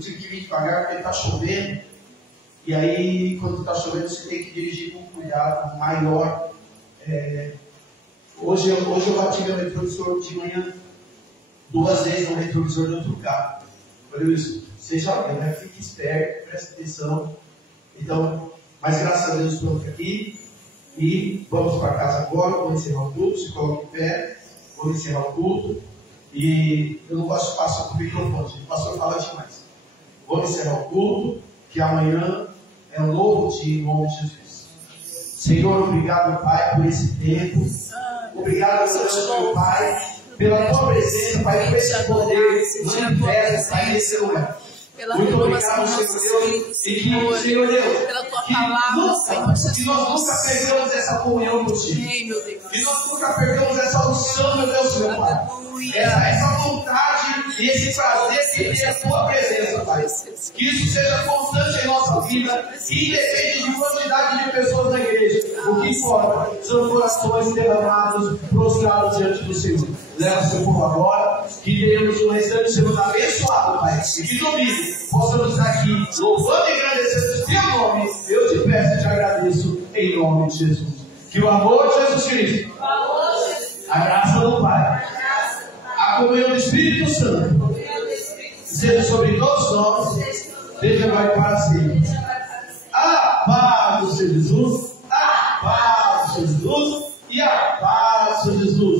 tive que vir devagar porque está chovendo. E aí, quando está chovendo, você tem que dirigir com cuidado maior. Hoje eu bati meu retrovisor de manhã 2 vezes no retrovisor de outro carro. Falei isso, seja bem, né? Fique esperto, preste atenção. Então, mas graças a Deus estamos aqui. E vamos para casa agora, vamos encerrar o culto, se coloque em pé, vamos encerrar o culto. E eu não gosto de passar com o microfone, gente. O pastor fala demais. Vamos encerrar o culto, que amanhã é um novo dia em nome de Jesus. Senhor, obrigado, Pai, por esse tempo. Obrigado, Senhor, Pai, pela tua presença, Pai, por esse poder manifesto, Pai, nesse lugar. Pela muito renovação obrigado, do nosso Senhor espírito, Deus, e que, Senhor Deus, pela tua palavra, Senhor Jesus. que nós nunca perdemos essa comunhão contigo. Amém, meu Deus. Que nós nunca perdemos essa unção, meu Deus, meu Pai. Aleluia. Essa vontade e esse prazer que tem a tua presença, Pai. Que isso seja constante em nossa vida, independente de quantidade de pessoas na igreja. O que importa são corações derramados, prostrados diante do Senhor. Leva o seu povo agora, que tenhamos um restante de semana abençoado, Pai. E que domingo possamos estar aqui louvando e agradecendo o teu nome. Eu te peço e te agradeço em nome de Jesus. Que o amor de Jesus Cristo, a graça do Pai, a comunhão do Espírito Santo seja sobre todos nós, desde agora e para sempre. A paz do Senhor Jesus, a paz do Senhor Jesus e a paz do Senhor Jesus.